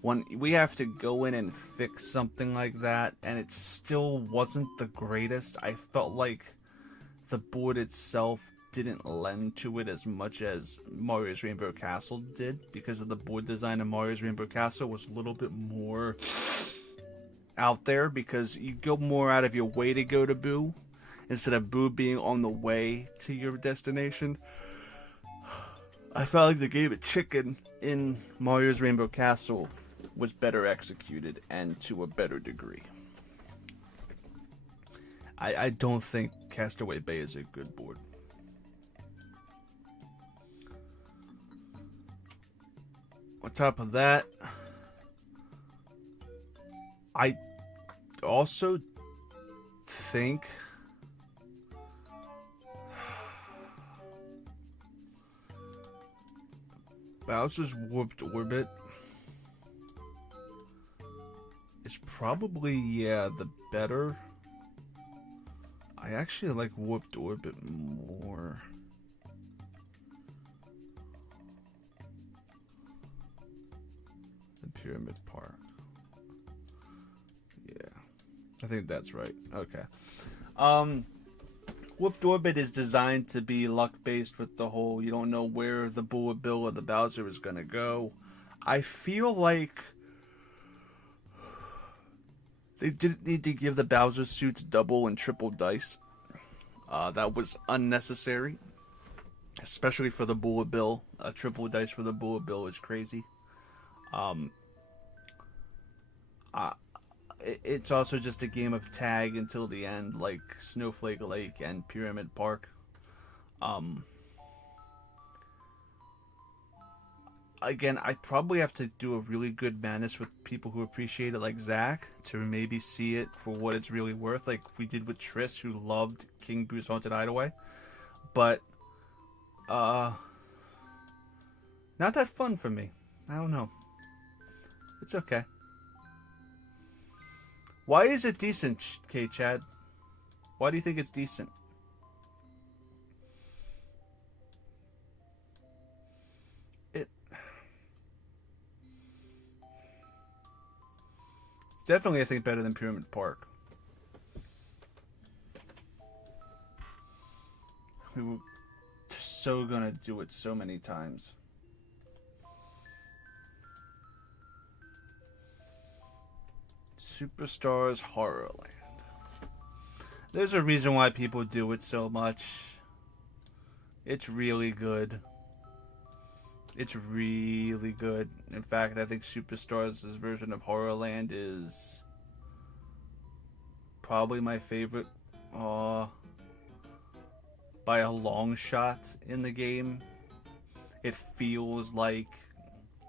when we have to go in and fix something like that, and it still wasn't the greatest, I felt like the board itself didn't lend to it as much as Mario's Rainbow Castle did, because of the board design of Mario's Rainbow Castle was a little bit more out there, because you go more out of your way to go to Boo, instead of Boo being on the way to your destination. I felt like the game of chicken in Mario's Rainbow Castle was better executed and to a better degree. I don't think Castaway Bay is a good board. On top of that, I also think Bowser's Warped Orbit is probably, the better. I actually like Warped Orbit more. Than Pyramid Park. Yeah. I think that's right. Okay. Warped Orbit is designed to be luck-based with the whole, you don't know where the Bullet Bill or the Bowser is going to go. I feel like they didn't need to give the Bowser suits double and triple dice. That was unnecessary. Especially for the Bullet Bill. Triple dice for the Bullet Bill is crazy. It's also just a game of tag until the end, like Snowflake Lake and Pyramid Park. Again, I probably have to do a really good madness with people who appreciate it, like Zach, to maybe see it for what it's really worth, like we did with Triss, who loved King Boo's Haunted Hideaway. But, not that fun for me. I don't know. It's okay. Why is it decent, K-Chad? Why do you think it's decent? It's definitely, I think, better than Pyramid Park. We were so gonna do it so many times. Superstars Horrorland. There's a reason why people do it so much. It's really good. It's really good. In fact, I think Superstars' version of Horrorland is probably my favorite by a long shot in the game. It feels like,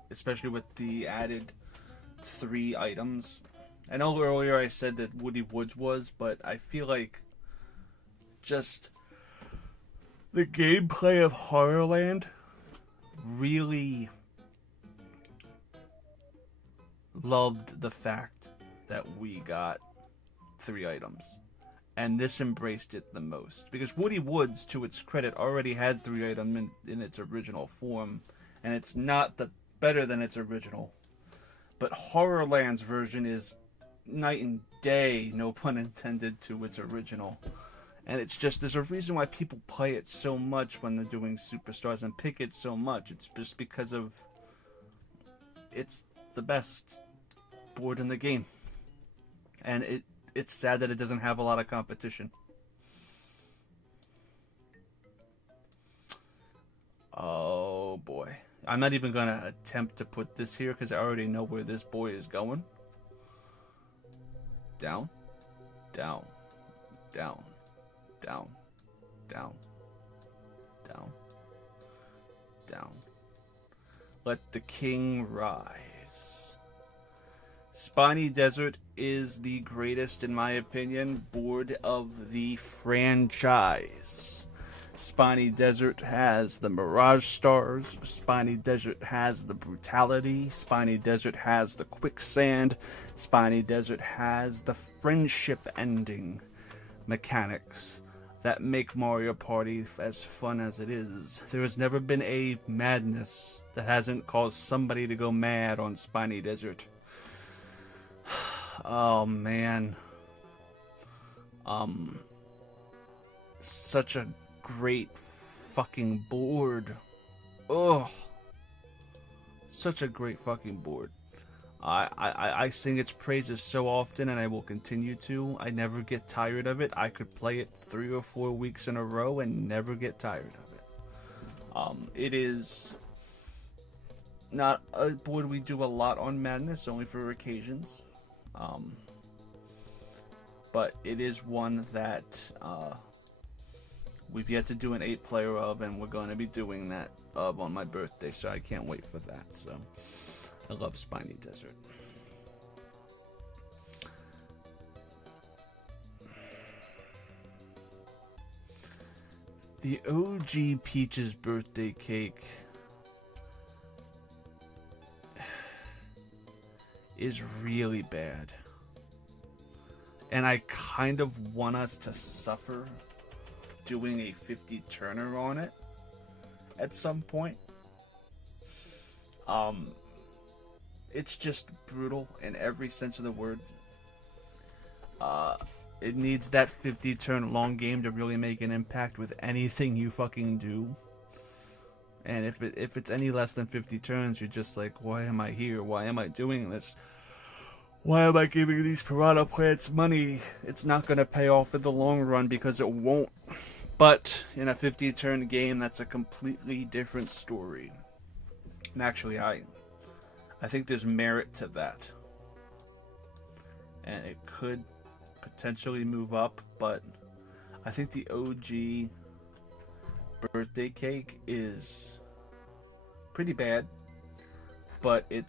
especially with the added 3 items. I know earlier I said that Woody Woods was, but I feel like just the gameplay of Horrorland really loved the fact that we got 3 items. And this embraced it the most. Because Woody Woods, to its credit, already had 3 items in its original form. And it's not better than its original. But Horrorland's version is night and day, no pun intended, to its original. And it's just, there's a reason why people play it so much when they're doing Superstars and pick it so much. It's just because of, it's the best board in the game. And it's sad that it doesn't have a lot of competition. Oh boy. I'm not even going to attempt to put this here because I already know where this boy is going. Down, down, down, down, down, down, down. Let the king rise. Spiny Desert is the greatest, in my opinion, board of the franchise. Spiny Desert has the Mirage Stars. Spiny Desert has the Brutality. Spiny Desert has the Quicksand. Spiny Desert has the friendship ending mechanics that make Mario Party as fun as it is. There has never been a madness that hasn't caused somebody to go mad on Spiny Desert. Oh man. Such a great fucking board. Oh, such a great fucking board. I sing its praises so often, and I will continue to. I never get tired of it. I could play it 3 or 4 weeks in a row and never get tired of it. It is not a board we do a lot on Madness, only for occasions. But it is one that we've yet to do an 8-player of, and we're going to be doing that on my birthday, so I can't wait for that. So I love Spiny Desert. The OG Peach's birthday cake is really bad. And I kind of want us to suffer doing a 50 turner on it at some point. It's just brutal in every sense of the word. It needs that 50 turn long game to really make an impact with anything you fucking do. And if it's any less than 50 turns, you're just like, why am I here? Why am I doing this? Why am I giving these piranha plants money? It's not going to pay off in the long run, because it won't. But in a 50 turn game, that's a completely different story. And actually, I think there's merit to that. And it could potentially move up, but I think the OG birthday cake is pretty bad, but it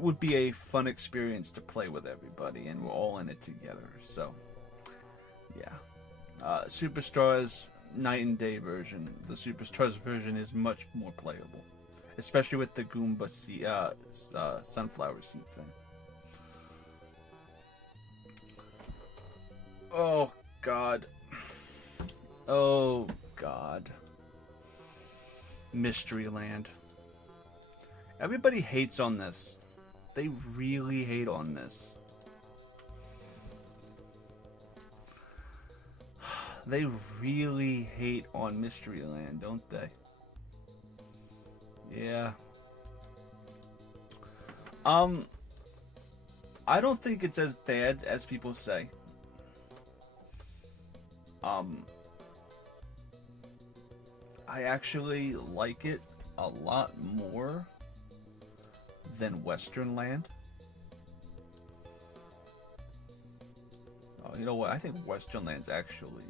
would be a fun experience to play with everybody, and we're all in it together. So yeah, Superstars Night and Day version, the Superstars version is much more playable, especially with the Goomba sunflower seed thing. Oh god. Oh god. Mystery Land. Everybody hates on this. They really hate on this. They really hate on Mystery Land, don't they? Yeah. I don't think it's as bad as people say. I actually like it a lot more than Western Land. Oh, you know what? I think Western Land's actually...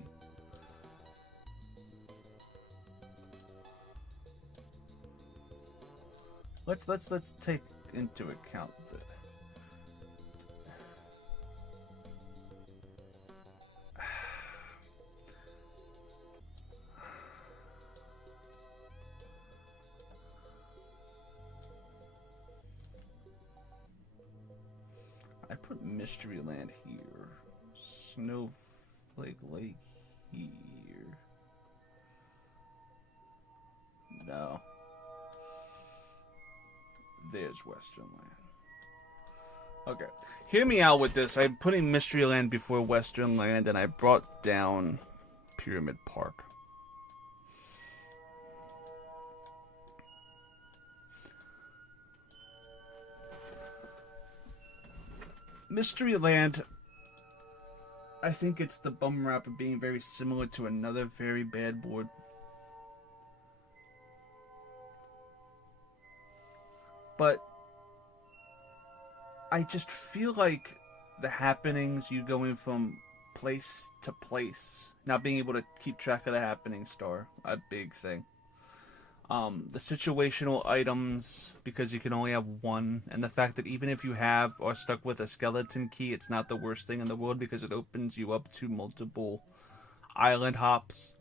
Let's take into account that I put Mystery Land here, Snowflake Lake here. No. There's Western Land. Okay. Hear me out with this. I'm putting Mystery Land before Western Land, and I brought down Pyramid Park. Mystery Land, I think it's the bum rap of being very similar to another very bad board. But I just feel like the happenings, you going from place to place, not being able to keep track of the happening star, a big thing. The situational items, because you can only have one, and the fact that even if you are stuck with a skeleton key, it's not the worst thing in the world because it opens you up to multiple island hops.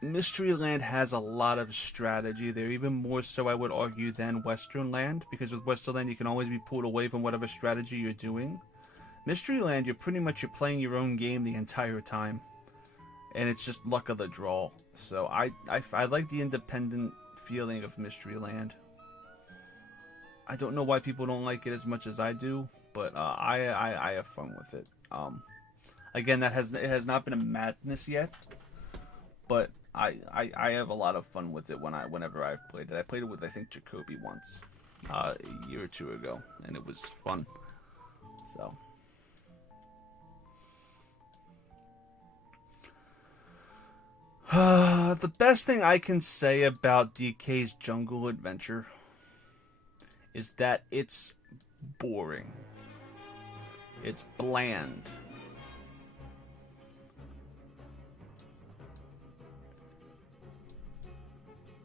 Mystery Land has a lot of strategy there, even more so, I would argue, than Western Land, because with Western Land you can always be pulled away from whatever strategy you're doing. Mystery Land, you're playing your own game the entire time, and it's just luck of the draw. So I like the independent feeling of Mystery Land. I don't know why people don't like it as much as I do, but I have fun with it. Again, it has not been a madness yet, but I have a lot of fun with it whenever I've played it. I played it with, I think, Jacoby once, a year or two ago, and it was fun. So. The best thing I can say about DK's Jungle Adventure is that it's boring. It's bland.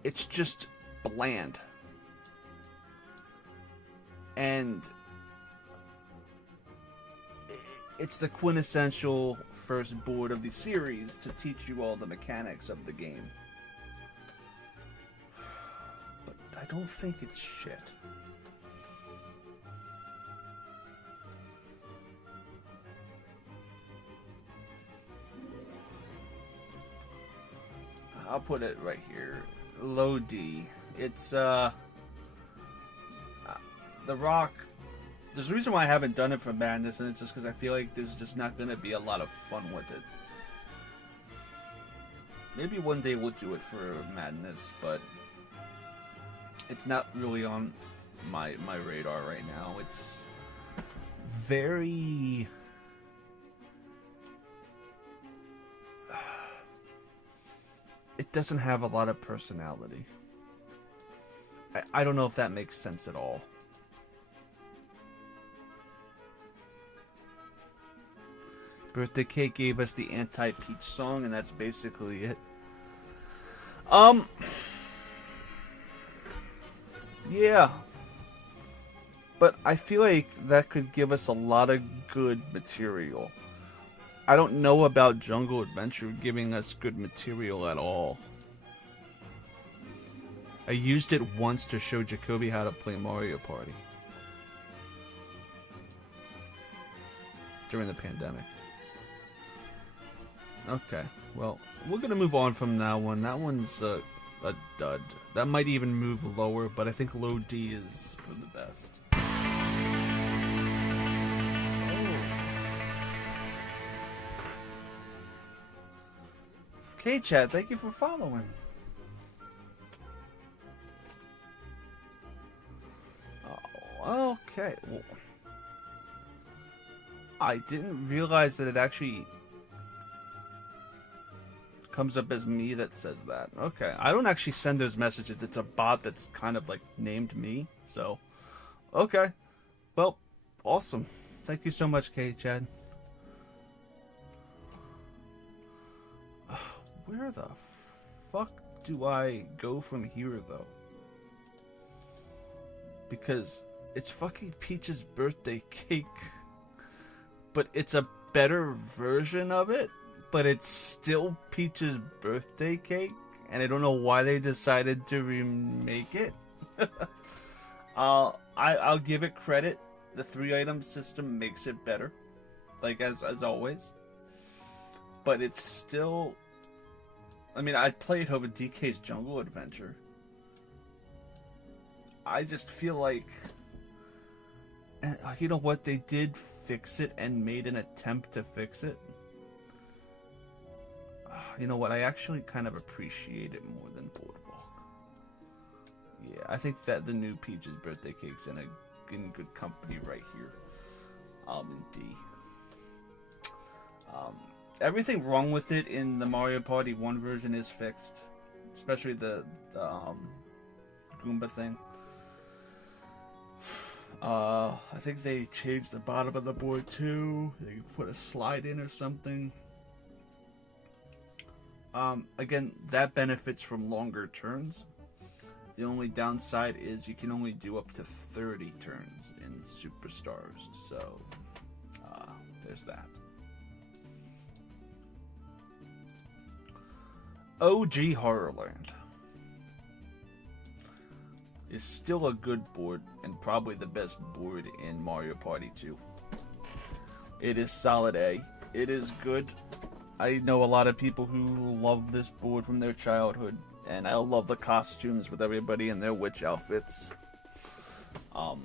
It's just bland. And it's the quintessential first board of the series to teach you all the mechanics of the game. But I don't think it's shit. I'll put it right here. Low D. It's The Rock. There's a reason why I haven't done it for Madness, and it's just because I feel like there's just not going to be a lot of fun with it. Maybe one day we'll do it for Madness, but it's not really on my radar right now. It's very... It doesn't have a lot of personality. I don't know if that makes sense at all. Birthday Cake gave us the Anti-Peach song, and that's basically it. Yeah. But I feel like that could give us a lot of good material. I don't know about Jungle Adventure giving us good material at all. I used it once to show Jacoby how to play Mario Party. During the pandemic. Okay, well, we're going to move on from that one. That one's a dud. That might even move lower, but I think low D is for the best. Okay, Chad, thank you for following. Oh, okay. Well, I didn't realize that it actually comes up as me that says that. Okay, I don't actually send those messages. It's a bot that's kind of like named me. So, okay. Well, awesome. Thank you so much, K Chad. Where the fuck do I go from here, though? Because it's fucking Peach's birthday cake. But it's a better version of it. But it's still Peach's birthday cake. And I don't know why they decided to remake it. I'll give it credit. The 3-item system makes it better. Like, as always. But it's still... I mean, I'd play it over DK's Jungle Adventure. I just feel like... you know what? They did fix it and made an attempt to fix it. You know what? I actually kind of appreciate it more than Boardwalk. Yeah, I think that the new Peach's birthday cake's in good company right here. In D. Everything wrong with it in the Mario Party 1 version is fixed, especially the Goomba thing. I think they changed the bottom of the board too. They put a slide in or something. Again, that benefits from longer turns. The only downside is you can only do up to 30 turns in Superstars. So, there's that. OG Horrorland is still a good board and probably the best board in Mario Party 2. It is solid A. It is good. I know a lot of people who love this board from their childhood, and I love the costumes with everybody in their witch outfits. Oh,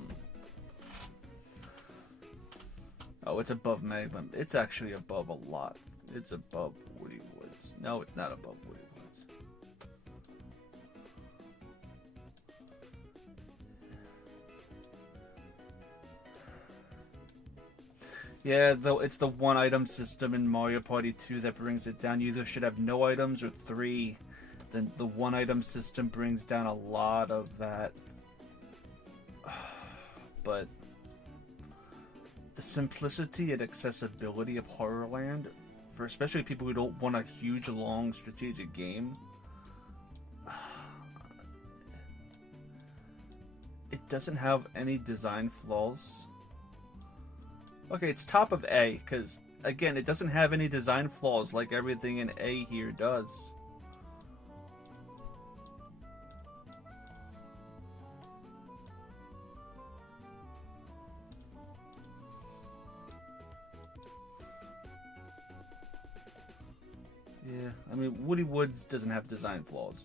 it's above Magma. It's actually above a lot. It's above Woody Woods. No, it's not above Woody Woods. Yeah, though it's the one item system in Mario Party 2 that brings it down. You either should have no items or 3. Then the one item system brings down a lot of that. But the simplicity and accessibility of Horrorland, for especially people who don't want a huge, long strategic game, it doesn't have any design flaws. Okay, it's top of A, because, again, it doesn't have any design flaws like everything in A here does. Yeah, I mean, Woody Woods doesn't have design flaws.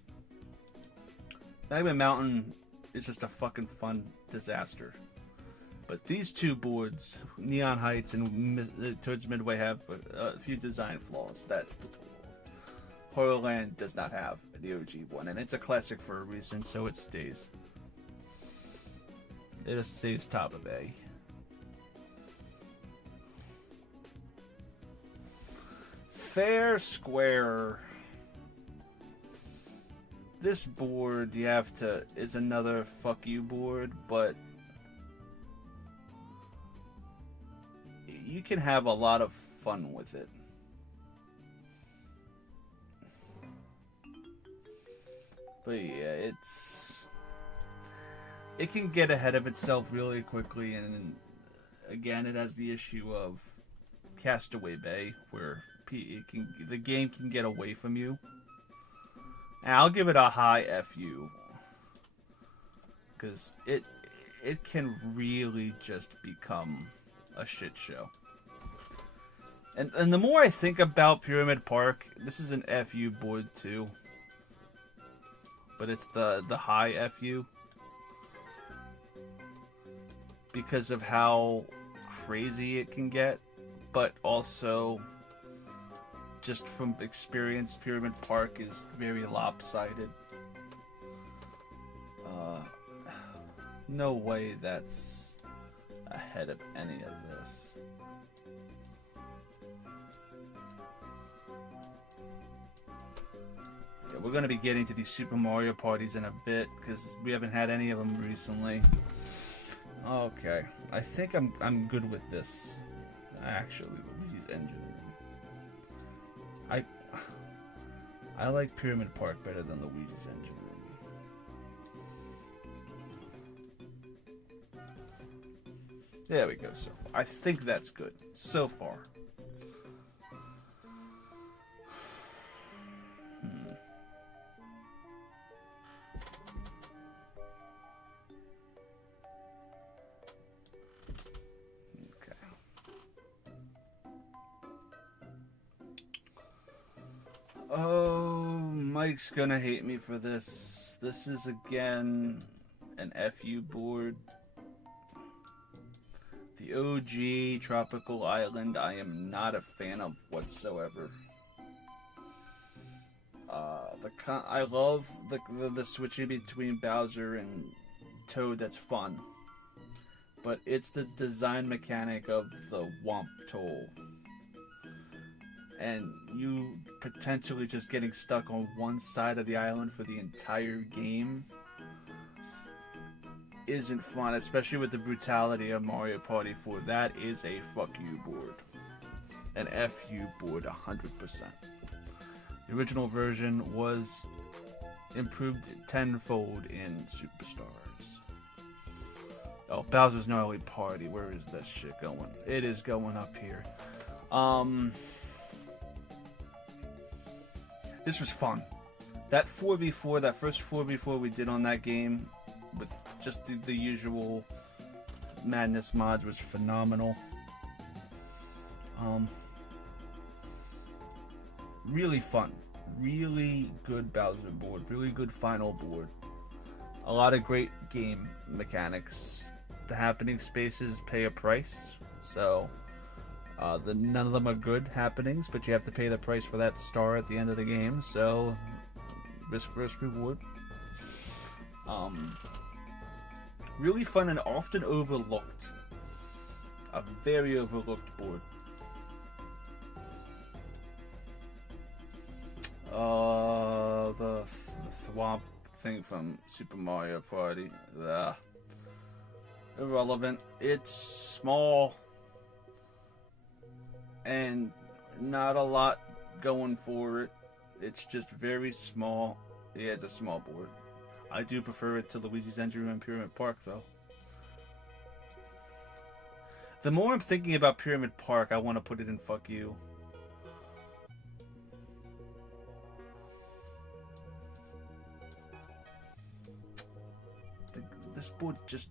Magma Mountain is just a fucking fun disaster. But these two boards, Neon Heights and Towards Midway, have a few design flaws that Horrorland does not have, the OG one. And it's a classic for a reason, so it stays. It stays top of A. Fair Square. This board is another fuck you board, but you can have a lot of fun with it. But yeah, it can get ahead of itself really quickly, and again, it has the issue of Castaway Bay, where the game can get away from you. And I'll give it a high FU, because it can really just become a shit show. And the more I think about Pyramid Park, this is an FU board too. But it's the high FU. Because of how crazy it can get. But also, just from experience, Pyramid Park is very lopsided. No way that's ahead of any of this. Yeah, we're going to be getting to these Super Mario parties in a bit because we haven't had any of them recently. Okay, I think I'm good with this. Actually, Luigi's Engine Room. I like Pyramid Park better than Luigi's Engine Room. There we go. So far. I think that's good so far. Oh, Mike's gonna hate me for this. This is again an FU board. The OG Tropical Island, I am not a fan of whatsoever. I love the switching between Bowser and Toad. That's fun, but it's the design mechanic of the Womp Toll, and you potentially just getting stuck on one side of the island for the entire game isn't fun, especially with the brutality of Mario Party 4. That is a fuck you board. An FU board, 100%. The original version was improved tenfold in Superstars. Oh, Bowser's Gnarly Party. Where is that shit going? It is going up here. This was fun. That 4v4, that first 4v4 we did on that game, with just the usual madness mods, was phenomenal. Really fun. Really good Bowser board. Really good final board. A lot of great game mechanics. The happening spaces pay a price, so none of them are good happenings, but you have to pay the price for that star at the end of the game, so risk versus reward. Really fun and often overlooked. A very overlooked board. The Thwomp thing from Super Mario Party. Irrelevant. It's small and not a lot going for it. It's just very small. Yeah, it's a small board. I do prefer it to Luigi's Entry and Pyramid Park, though. The more I'm thinking about Pyramid Park, I want to put it in fuck you. This board just...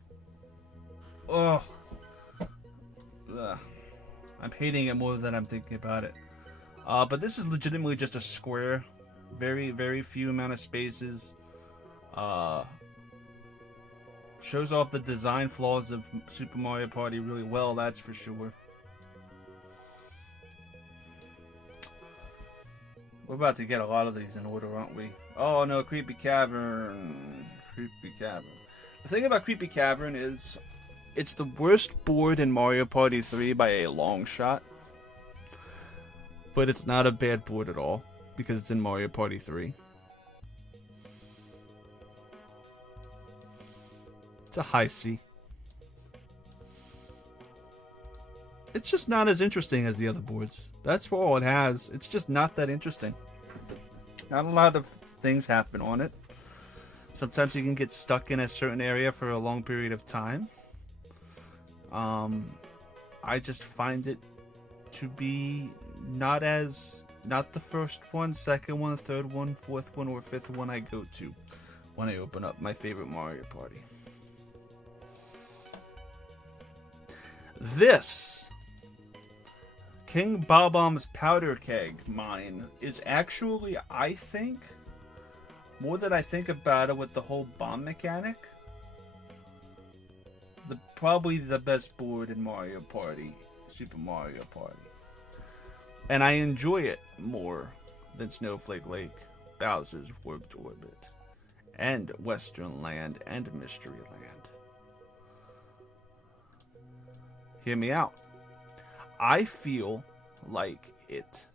Ugh. I'm hating it more than I'm thinking about it. But this is legitimately just a square. Very, very few amount of spaces. Shows off the design flaws of Super Mario Party really well, that's for sure. We're about to get a lot of these in order, aren't we? Oh no, Creepy Cavern. Creepy Cavern. The thing about Creepy Cavern is it's the worst board in Mario Party 3 by a long shot. But it's not a bad board at all, because it's in Mario Party 3. It's a high C. It's just not as interesting as the other boards. That's all it has. It's just not that interesting. Not a lot of things happen on it. Sometimes you can get stuck in a certain area for a long period of time. I just find it to be not the first one, second one, third one, fourth one, or fifth one I go to when I open up my favorite Mario Party. This King Bob-omb's Powder Keg mine is actually, I think, more that I think about it with the whole bomb mechanic, probably the best board in Mario Party, Super Mario Party. And I enjoy it more than Snowflake Lake, Bowser's Warped Orbit, and Western Land, and Mystery Land. Hear me out. I feel like it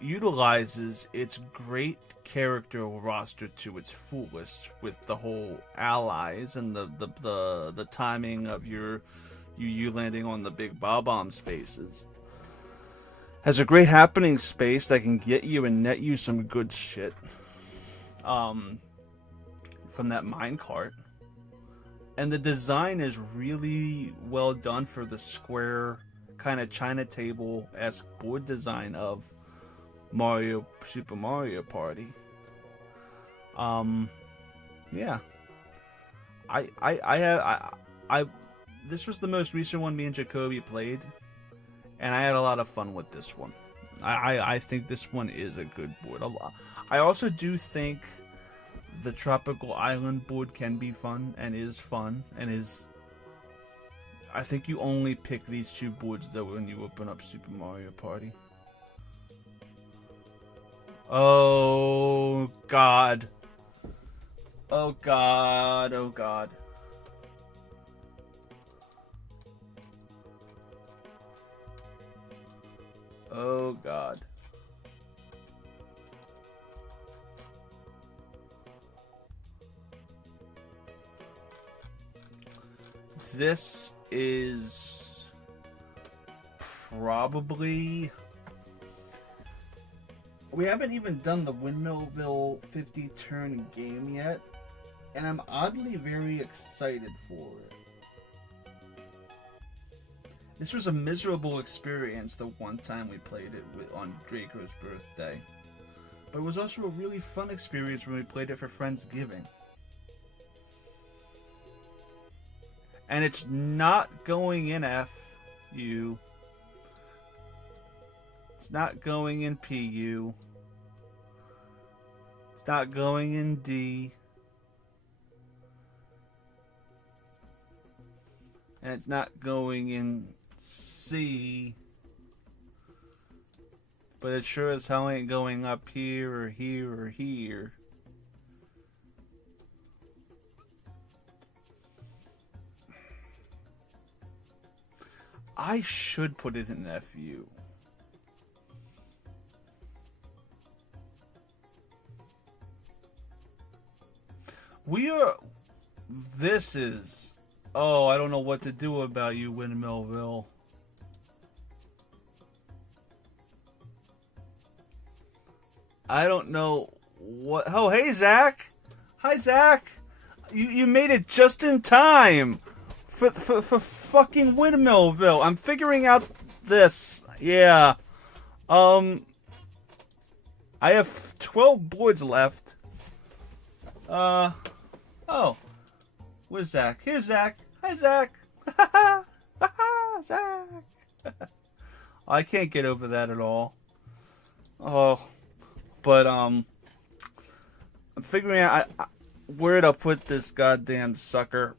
utilizes its great character roster to its fullest with the whole allies and the timing of you landing on the big Bob-omb spaces. Has a great happening space that can get you and net you some good shit from that minecart. And the design is really well done for the square kind of China table-esque board design of Super Mario Party. Yeah. This was the most recent one me and Jacoby played, and I had a lot of fun with this one. I think this one is a good board. I also do think the Tropical Island board can be fun and is I think you only pick these 2 boards though when you open up Super Mario Party. Oh God. Oh God. Oh God. Oh God. This is probably... We haven't even done the Windmillville 50 turn game yet, and I'm oddly very excited for it. This was a miserable experience the one time we played it on Draco's birthday, but it was also a really fun experience when we played it for Friendsgiving. And it's not going in FU. It's not going in PU. It's not going in D. And it's not going in C. But it sure as hell ain't going up here or here or here. I should put it in FU. This is... Oh, I don't know what to do about you, Windmillville. I don't know what... Oh, hey, Zach! Hi, Zach! You made it just in time! For fucking Windmillville. I'm figuring out this. Yeah. I have 12 boards left. Oh. Where's Zach? Here's Zach. Hi, Zach. Zach. I can't get over that at all. Oh. But, I'm figuring out where to put this goddamn sucker.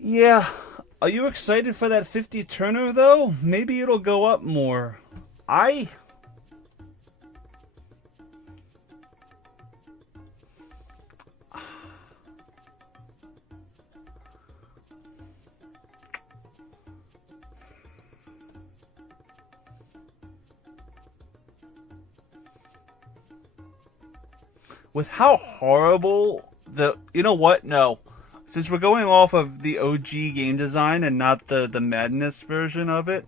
Yeah. Are you excited for that 50 turner though? Maybe it'll go up more. With how horrible you know what? No. Since we're going off of the OG game design and not the Madness version of it,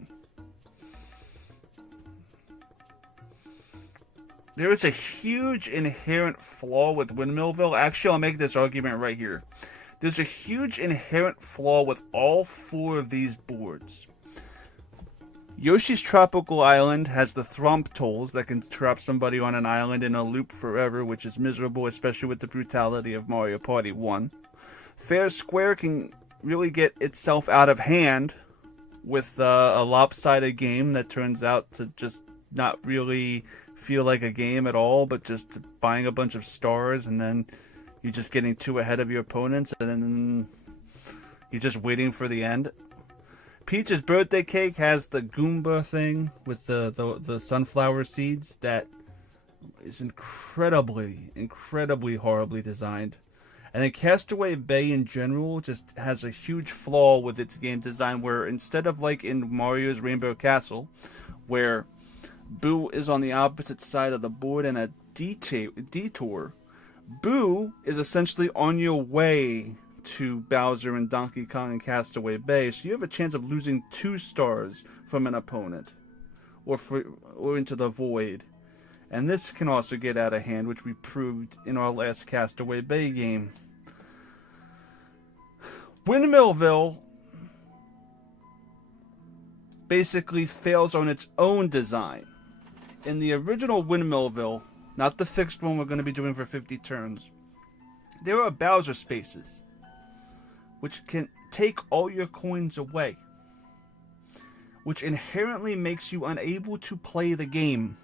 there is a huge inherent flaw with Windmillville. Actually, I'll make this argument right here. There's a huge inherent flaw with all 4 of these boards. Yoshi's Tropical Island has the Thwomp tools that can trap somebody on an island in a loop forever, which is miserable, especially with the brutality of Mario Party 1. Fair Square can really get itself out of hand with a lopsided game that turns out to just not really feel like a game at all, but just buying a bunch of stars and then you're just getting too ahead of your opponents and then you're just waiting for the end. Peach's Birthday Cake has the Goomba thing with the sunflower seeds that is incredibly horribly designed. And then Castaway Bay in general just has a huge flaw with its game design where instead of like in Mario's Rainbow Castle, where Boo is on the opposite side of the board in a detour, Boo is essentially on your way to Bowser and Donkey Kong and Castaway Bay, so you have a chance of losing 2 stars from an opponent or into the void. And this can also get out of hand, which we proved in our last Castaway Bay game. Windmillville basically fails on its own design. In the original Windmillville, not the fixed one we're going to be doing for 50 turns, there are Bowser spaces, which can take all your coins away. which inherently makes you unable to play the game,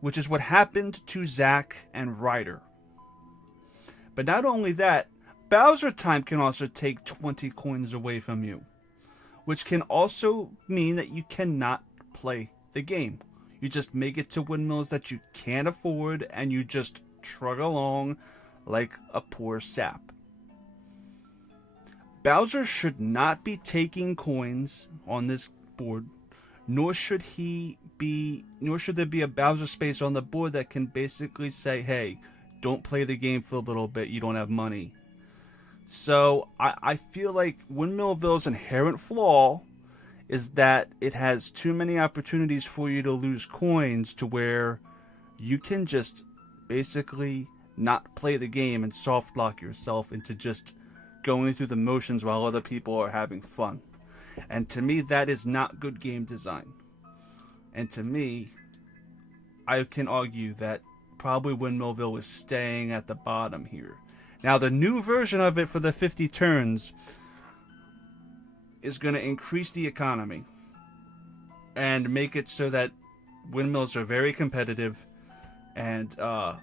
which is what happened to Zack and Ryder. But not only that, Bowser time can also take 20 coins away from you, which can also mean that you cannot play the game. You just make it to windmills that you can't afford, and you just trug along like a poor sap. Bowser should not be taking coins on this board, nor should there be a Bowser space on the board that can basically say, hey, don't play the game for a little bit, you don't have money. So I feel like Windmillville's inherent flaw is that it has too many opportunities for you to lose coins to where you can just basically not play the game and soft lock yourself into just going through the motions while other people are having fun. And to me, that is not good game design. And to me, I can argue that probably Windmillville is staying at the bottom here. Now, the new version of it for the 50 turns is going to increase the economy and make it so that windmills are very competitive and a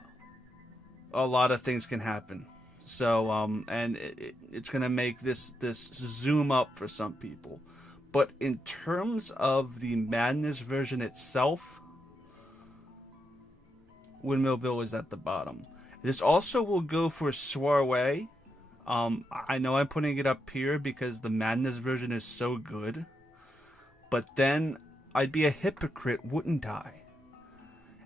lot of things can happen. So, and it's going to make this zoom up for some people. But in terms of the Madness version itself, Windmillville is at the bottom. This also will go for Soiree. I know I'm putting it up here because the Madness version is so good. But then I'd be a hypocrite, wouldn't I?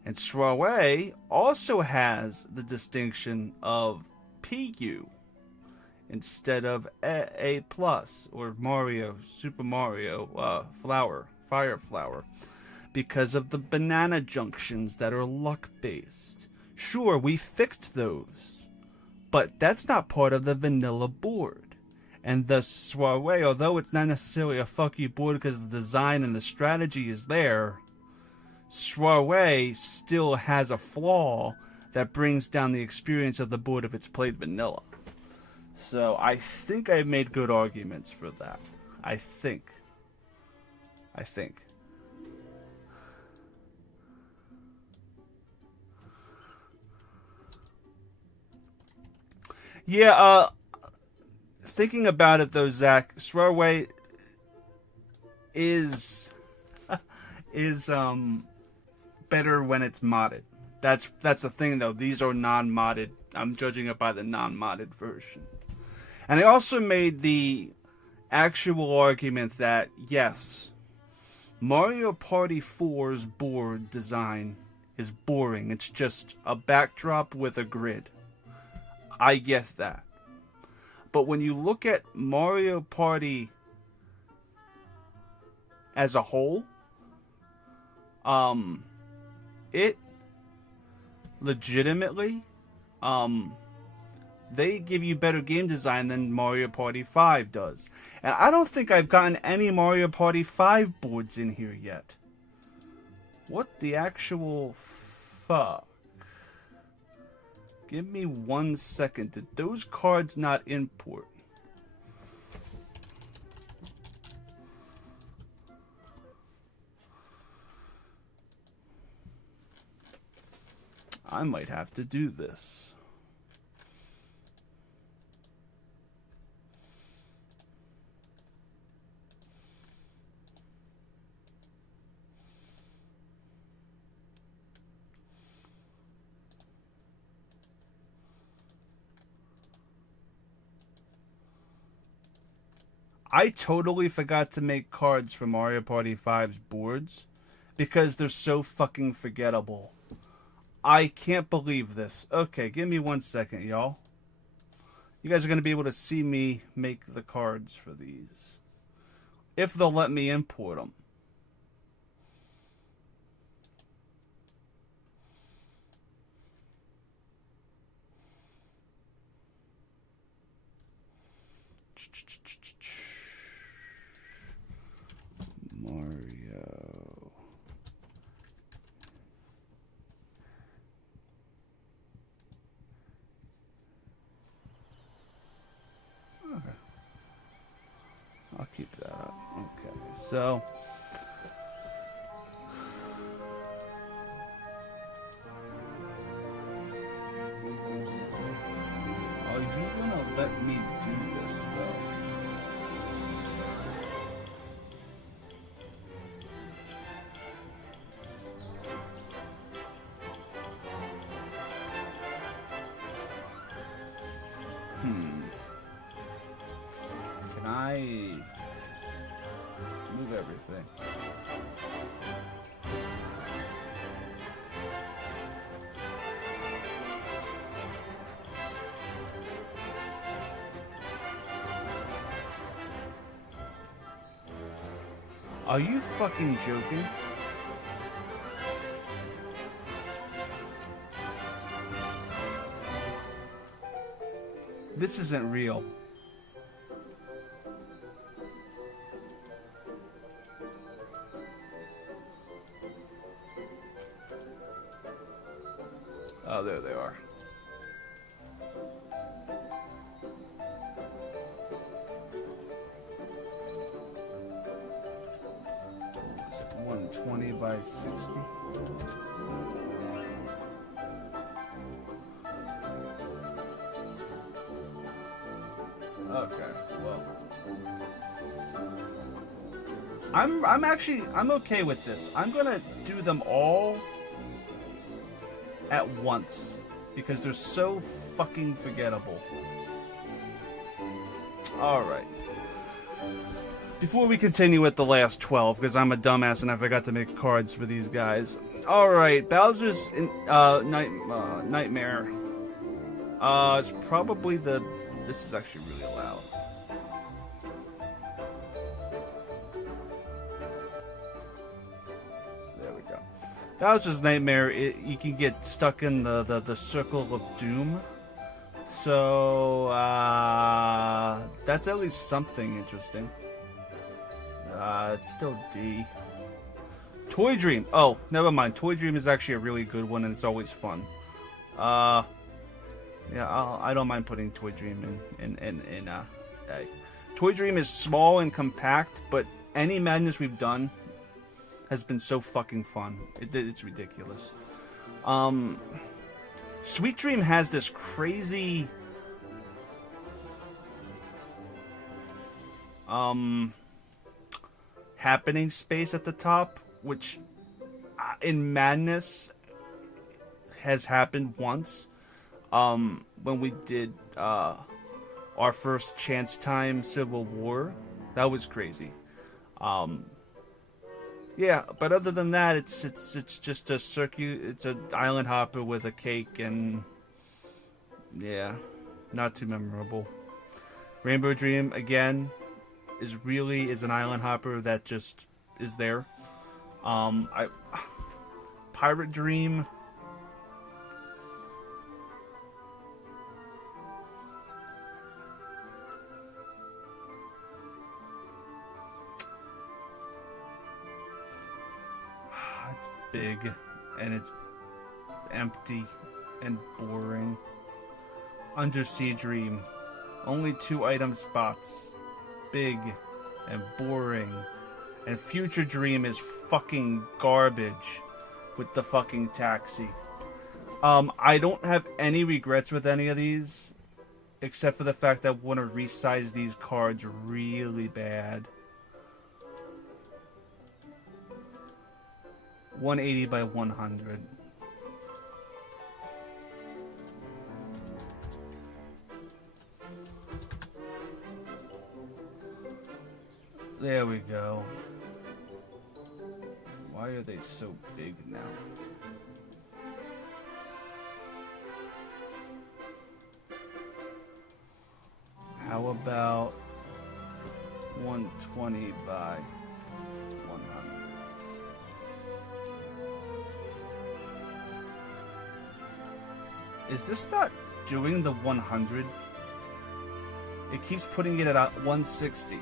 And Soiree also has the distinction of PU instead of A+, or Mario, Super Mario, Fire Flower, because of the banana junctions that are luck-based. Sure, we fixed those, but that's not part of the vanilla board. And the Soiree, although it's not necessarily a fuck you board because the design and the strategy is there, Soiree still has a flaw that brings down the experience of the board if it's played vanilla. So I think I made good arguments for that. I think. Yeah, thinking about it though, Zach, Soiree is better when it's modded. That's the thing though. These are non-modded. I'm judging it by the non-modded version. And I also made the actual argument that yes, Mario Party 4's board design is boring. It's just a backdrop with a grid. I get that. But when you look at Mario Party as a whole, it legitimately, they give you better game design than Mario Party 5 does. And I don't think I've gotten any Mario Party 5 boards in here yet. What the actual fuck? Give me 1 second. Did those cards not import? I might have to do this. I totally forgot to make cards for Mario Party 5's boards because they're so fucking forgettable. I can't believe this. Okay, give me 1 second, y'all. You guys are going to be able to see me make the cards for these. If they'll let me import them. Mario. Okay. I'll keep that up. Okay. So, are you gonna let me do this though? Can I move everything? Are you fucking joking? This isn't real. Oh, there they are. Is it 120 by 60? Okay, well. I'm okay with this. I'm gonna do them all at once because they're so fucking forgettable. Alright. Before we continue with the last 12, because I'm a dumbass and I forgot to make cards for these guys. Alright, Bowser's Nightmare. It's probably the... This is actually really loud. There we go. Bowser's Nightmare, you can get stuck in the circle of doom. So, that's at least something interesting. It's still D. Toy Dream. Oh, never mind. Toy Dream is actually a really good one, and it's always fun. Yeah, I don't mind putting Toy Dream in A. Toy Dream is small and compact, but any madness we've done has been so fucking fun. It's ridiculous. Sweet Dream has this crazy happening space at the top, which in Madness has happened once. When we did our first Chance Time Civil War, that was crazy. Yeah, but other than that, it's just a circuit. It's an island hopper with a cake, and yeah, not too memorable. Rainbow Dream again is an island hopper that just is there. Pirate Dream. It's big and it's empty and boring. Undersea Dream. Only 2 item spots. Big and boring. And Future Dream is fucking garbage with the fucking taxi. I don't have any regrets with any of these, except for the fact that I want to resize these cards really bad. 180 by 100. There we go. Why are they so big now? How about 120 by 100? Is this not doing the 100? It keeps putting it at 160.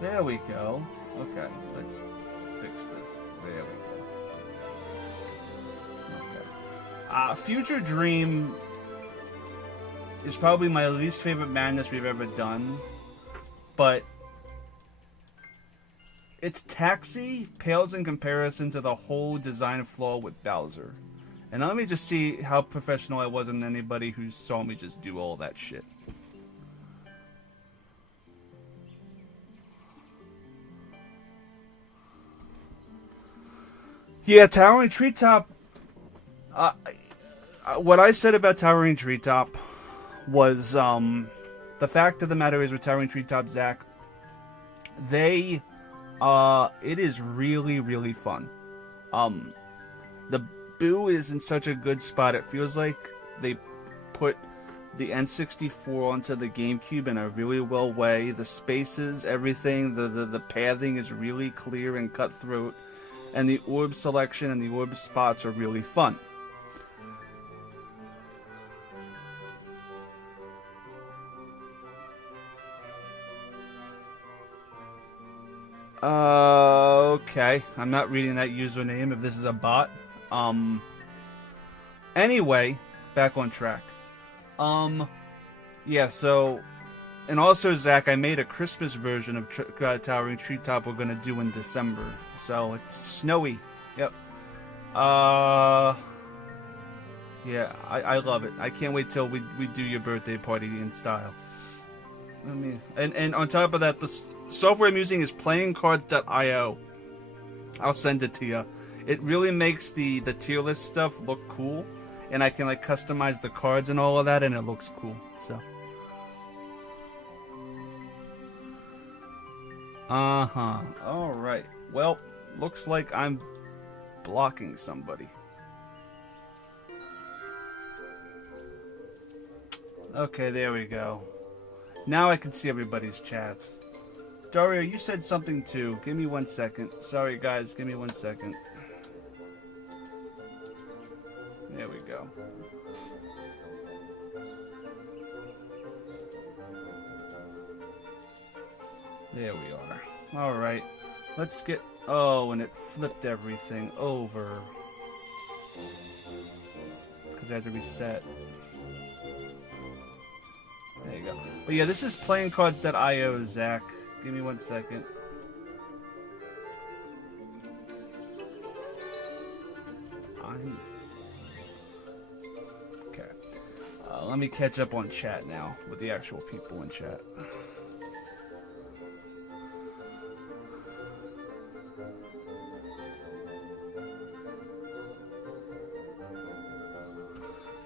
There we go. Okay, let's fix this. There we go. Okay. Future Dream is probably my least favorite madness we've ever done, but its taxi pales in comparison to the whole design flaw with Bowser. And let me just see how professional I was in anybody who saw me just do all that shit. Yeah, Towering Treetop. What I said about Towering Treetop was the fact of the matter is with Towering Treetop, Zach, it is really, really fun. The Boo is in such a good spot. It feels like they put the N64 onto the GameCube in a really well way. The spaces, everything, the pathing is really clear and cutthroat. And the orb selection and the orb spots are really fun. Okay. I'm not reading that username if this is a bot. Anyway, back on track. Yeah, so... And also, Zach, I made a Christmas version of Towering Treetop we're gonna do in December. So, it's snowy. Yep. Yeah, I love it. I can't wait till we do your birthday party in style. And on top of that, the software I'm using is playingcards.io. I'll send it to you. It really makes the tier list stuff look cool, and I can like customize the cards and all of that, and it looks cool. So. All right. Well, looks like I'm blocking somebody. Okay, there we go. Now I can see everybody's chats. Dario, you said something too. Give me 1 second. Sorry, guys. Give me 1 second. There we go. There we are. Alright. Let's get... Oh, and it flipped everything over. Because I had to reset. There you go. But yeah, this is playingcards.io, Zach. Give me 1 second. Okay. Let me catch up on chat now with the actual people in chat.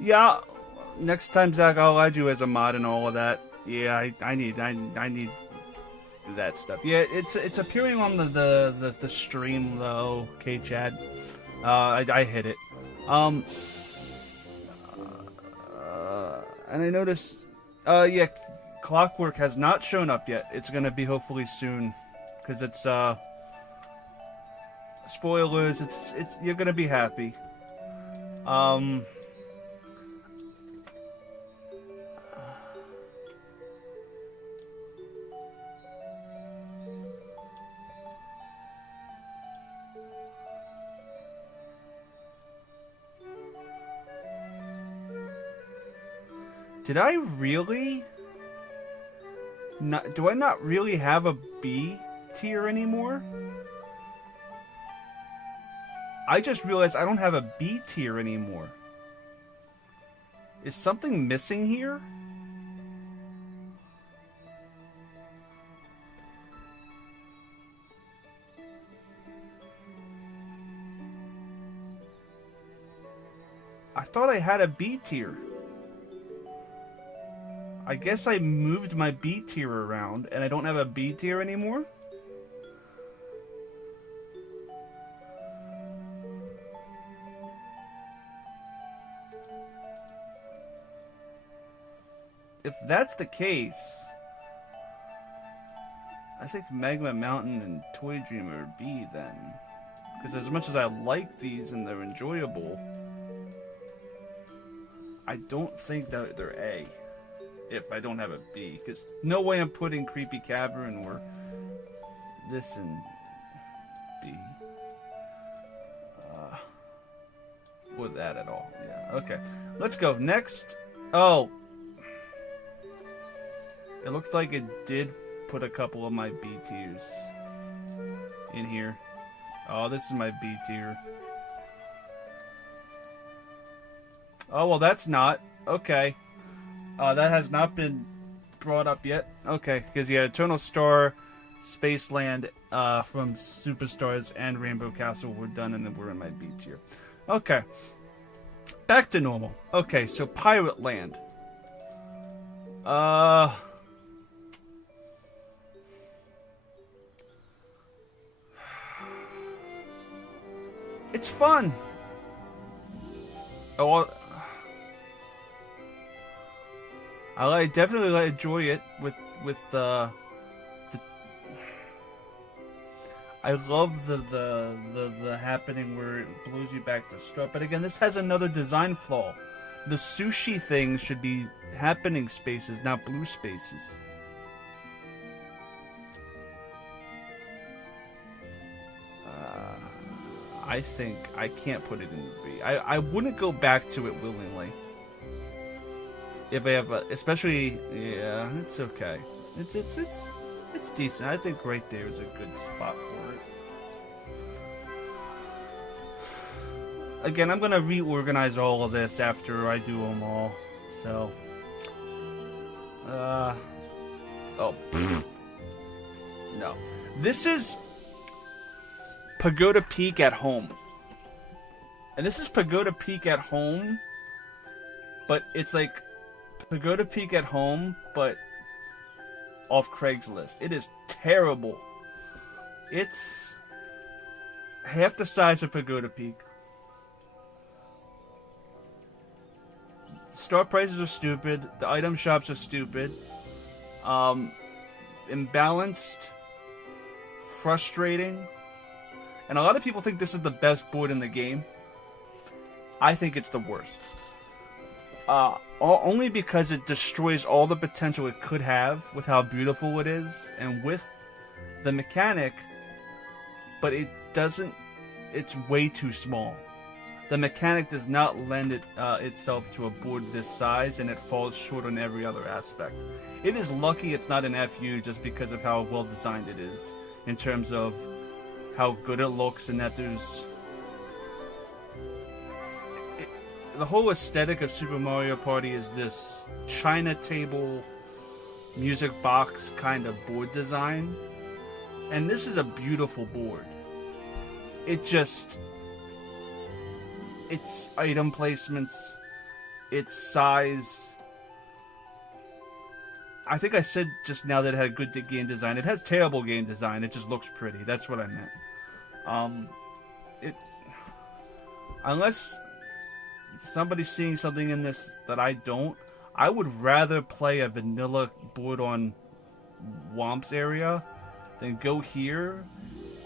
Yeah, next time, Zach, I'll add you as a mod and all of that. Yeah, I need that stuff. Yeah, it's appearing on the stream though. Okay, Chad. I hit it. And I noticed. Yeah, Clockwork has not shown up yet. It's gonna be hopefully soon, because it's spoilers. It's you're gonna be happy. Did I really? Do I not really have a B tier anymore? I just realized I don't have a B tier anymore. Is something missing here? I thought I had a B tier. I guess I moved my B tier around, and I don't have a B tier anymore? If that's the case, I think Magma Mountain and Toy Dreamer are B then. Because as much as I like these and they're enjoyable, I don't think that they're A. If I don't have a B, because no way I'm putting Creepy Cavern or this in B. Or that at all. Yeah, okay. Let's go. Next. Oh. It looks like it did put a couple of my B tiers in here. Oh, this is my B tier. Oh, well, that's not. Okay. That has not been brought up yet. Okay, because yeah, Eternal Star, Spaceland from Superstars and Rainbow Castle were done, and then we're in my B tier. Okay. Back to normal. Okay, so Pirate Land. It's fun. Oh, I definitely enjoy it with I love the happening where it blows you back to start. But again, this has another design flaw. The sushi thing should be happening spaces, not blue spaces. I think I can't put it in the B. I wouldn't go back to it willingly. If I have especially, yeah, it's okay. It's decent. I think right there is a good spot for it. Again, I'm gonna reorganize all of this after I do them all. So, oh, no. This is Pagoda Peak at home. And this is Pagoda Peak at home, but it's like Pagoda Peak at home, but off Craigslist. It is terrible. It's half the size of Pagoda Peak. Store prices are stupid. The item shops are stupid. Imbalanced. Frustrating. And a lot of people think this is the best board in the game. I think it's the worst. Only because it destroys all the potential it could have with how beautiful it is and with the mechanic, but it doesn't. It's way too small. The mechanic does not lend itself to a board this size, and it falls short on every other aspect. It is lucky it's not an FU just because of how well designed it is in terms of how good it looks, and that there's the whole aesthetic of Super Mario Party is this China table music box kind of board design, and this is a beautiful board. Its item placements, its size. I think I said just now that it had good game design. It has terrible game design. It just looks pretty. That's what I meant. Unless somebody's seeing something in this that I don't, I would rather play a vanilla board on Womp's area than go here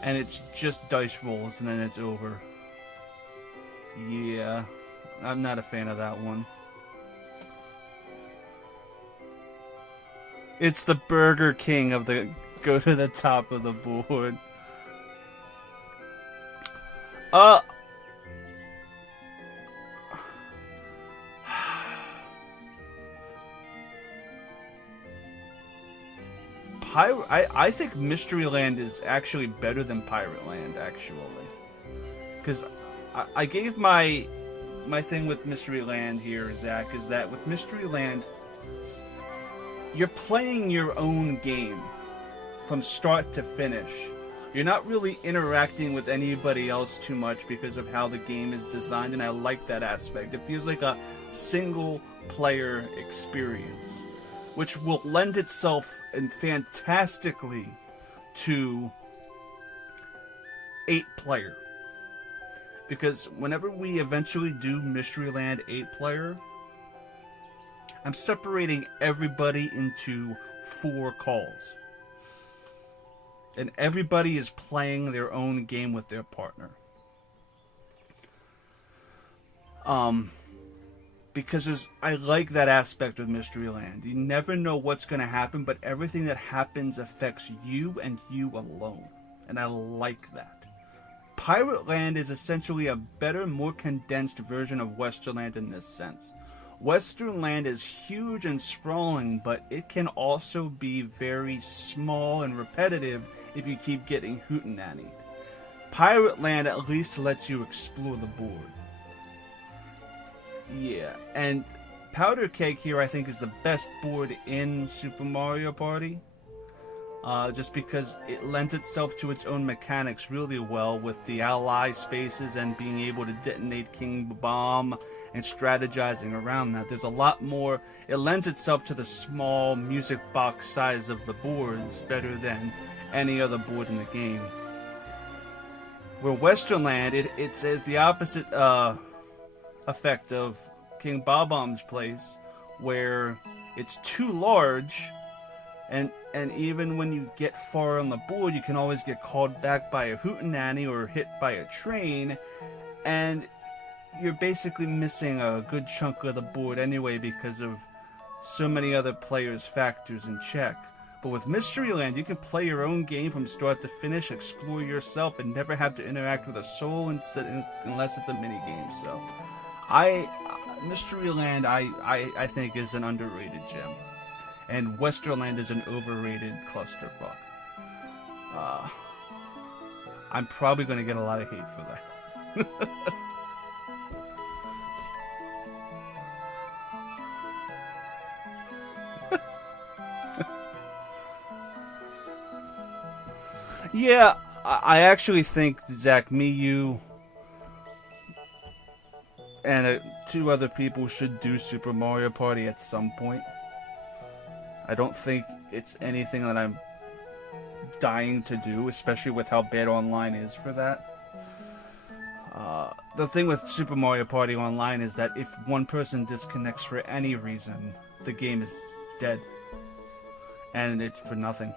and it's just dice rolls and then it's over. Yeah, I'm not a fan of that one. It's the Burger King of the go to the top of the board. I think Mysteryland is actually better than Pirate Land, actually. Because I gave my thing with Mysteryland here, Zach, is that with Mysteryland, you're playing your own game from start to finish. You're not really interacting with anybody else too much because of how the game is designed, and I like that aspect. It feels like a single player experience, which will lend itself fantastically to 8-player. Because whenever we eventually do Mysteryland 8-player, I'm separating everybody into 4 calls. And everybody is playing their own game with their partner. Because I like that aspect of Mysteryland. You never know what's going to happen, but everything that happens affects you and you alone. And I like that. Pirate Land is essentially a better, more condensed version of Westerland in this sense. Western Land is huge and sprawling, but it can also be very small and repetitive if you keep getting hootenannied. Pirate Land at least lets you explore the board. Yeah, and Powder Keg here I think is the best board in Super Mario Party. Just because it lends itself to its own mechanics really well with the ally spaces and being able to detonate King Bomb and strategizing around that. There's a lot more. It lends itself to the small music box size of the boards better than any other board in the game. Where Western Land, it says the opposite effect of King Bob-omb's place, where it's too large. And even when you get far on the board, you can always get called back by a hootenanny or hit by a train, and you're basically missing a good chunk of the board anyway because of so many other players' factors in check. But with Mystery Land, you can play your own game from start to finish, explore yourself, and never have to interact with a soul unless it's a mini game. So, Mystery Land, I think is an underrated gem. And Western Land is an overrated clusterfuck. I'm probably going to get a lot of hate for that. Yeah, I actually think, Zach, me, you, and 2 other people should do Super Mario Party at some point. I don't think it's anything that I'm dying to do, especially with how bad online is for that. The thing with Super Mario Party Online is that if one person disconnects for any reason, the game is dead. And it's for nothing.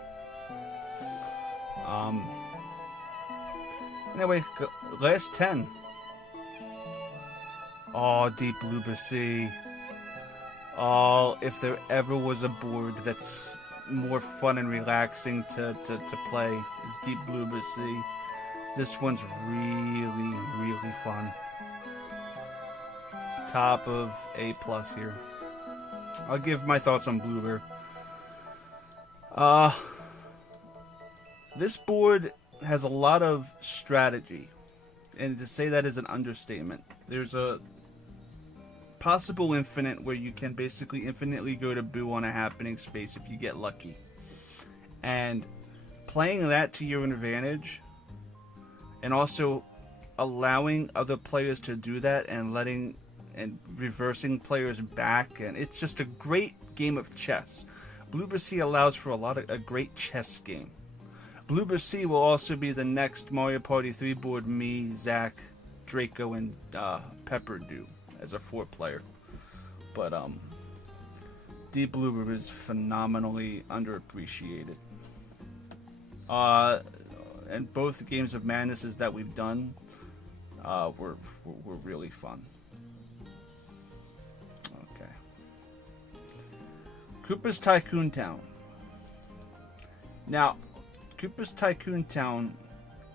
Anyway, last 10. Oh, Deep Bloober Sea. Oh, if there ever was a board that's more fun and relaxing to play, is Deep Bloober Sea. This one's really, really fun. Top of A+ here. I'll give my thoughts on Bloober. This board has a lot of strategy, and to say that is an understatement. There's a possible infinite where you can basically infinitely go to Boo on a happening space if you get lucky. And playing that to your advantage, and also allowing other players to do that and letting and reversing players back, and it's just a great game of chess. Bloober Sea allows for a great chess game. Bloober Sea will also be the next Mario Party 3 board me, Zach, Draco, and Pepper do as a 4-player. But Deep Bloober is phenomenally underappreciated. And both Games of Madnesses that we've done were really fun. Okay. Koopa's Tycoon Town. Now, Koopa's Tycoon Town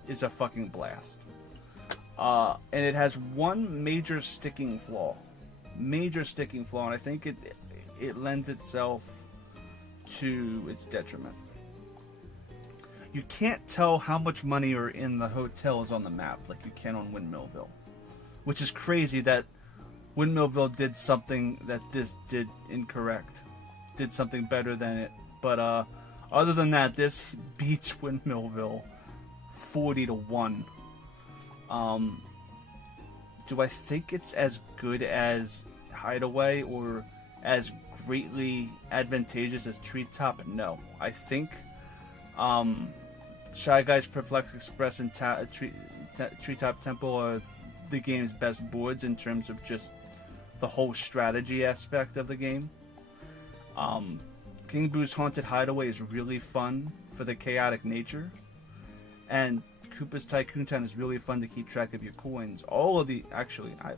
is a fucking blast. And it has one major sticking flaw. And I think it lends itself to its detriment. You can't tell how much money are in the hotels on the map like you can on Windmillville. Which is crazy that Windmillville did something that this did incorrect. Did something better than it. But other than that, this beats Windmillville 40-1. Do I think it's as good as Hideaway or as greatly advantageous as Treetop? No. I think Shy Guys, Perplex Express, and Treetop Temple are the game's best boards in terms of just the whole strategy aspect of the game. King Boo's Haunted Hideaway is really fun for the chaotic nature, and Koopa's Tycoon Town is really fun to keep track of your coins. All of the... Actually, I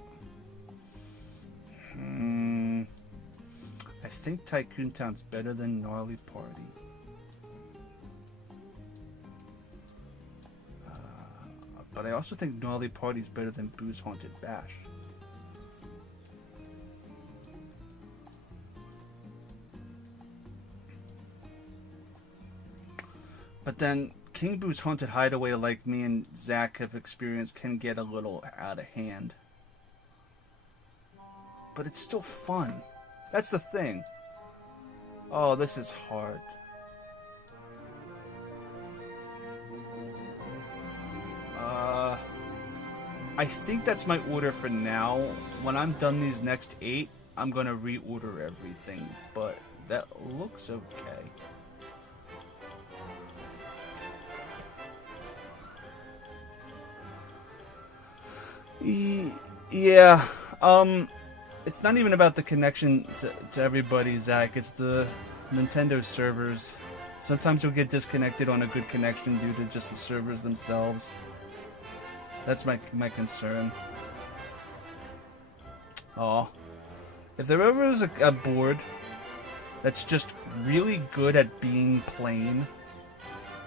think Tycoon Town's better than Gnarly Party. But I also think Gnarly Party is better than Boo's Haunted Bash. But then King Boo's Haunted Hideaway, like me and Zach have experienced, can get a little out of hand. But it's still fun. That's the thing. Oh, this is hard. I think that's my order for now. When I'm done these next 8, I'm gonna reorder everything. But that looks okay. Yeah. It's not even about the connection to everybody, Zach. It's the Nintendo servers. Sometimes you'll get disconnected on a good connection due to just the servers themselves. That's my concern. Oh. If there ever is a board that's just really good at being plain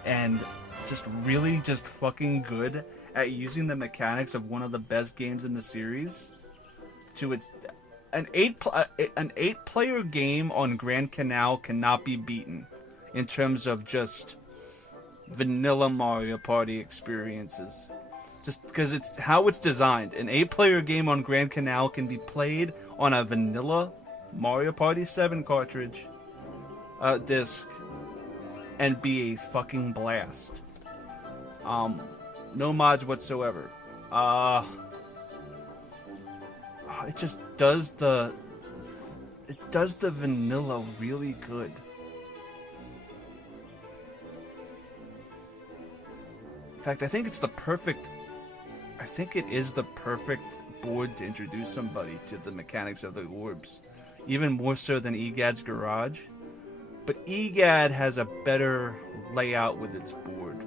and just really just fucking good at using the mechanics of one of the best games in the series to its... An 8-player game on Grand Canal cannot be beaten in terms of just vanilla Mario Party experiences. Just because it's how it's designed. An 8-player game on Grand Canal can be played on a vanilla Mario Party 7 cartridge disc and be a fucking blast. No mods whatsoever. It just does the vanilla really good. In fact, I think it is the perfect board to introduce somebody to the mechanics of the orbs. Even more so than EGAD's Garage. But EGAD has a better layout with its board.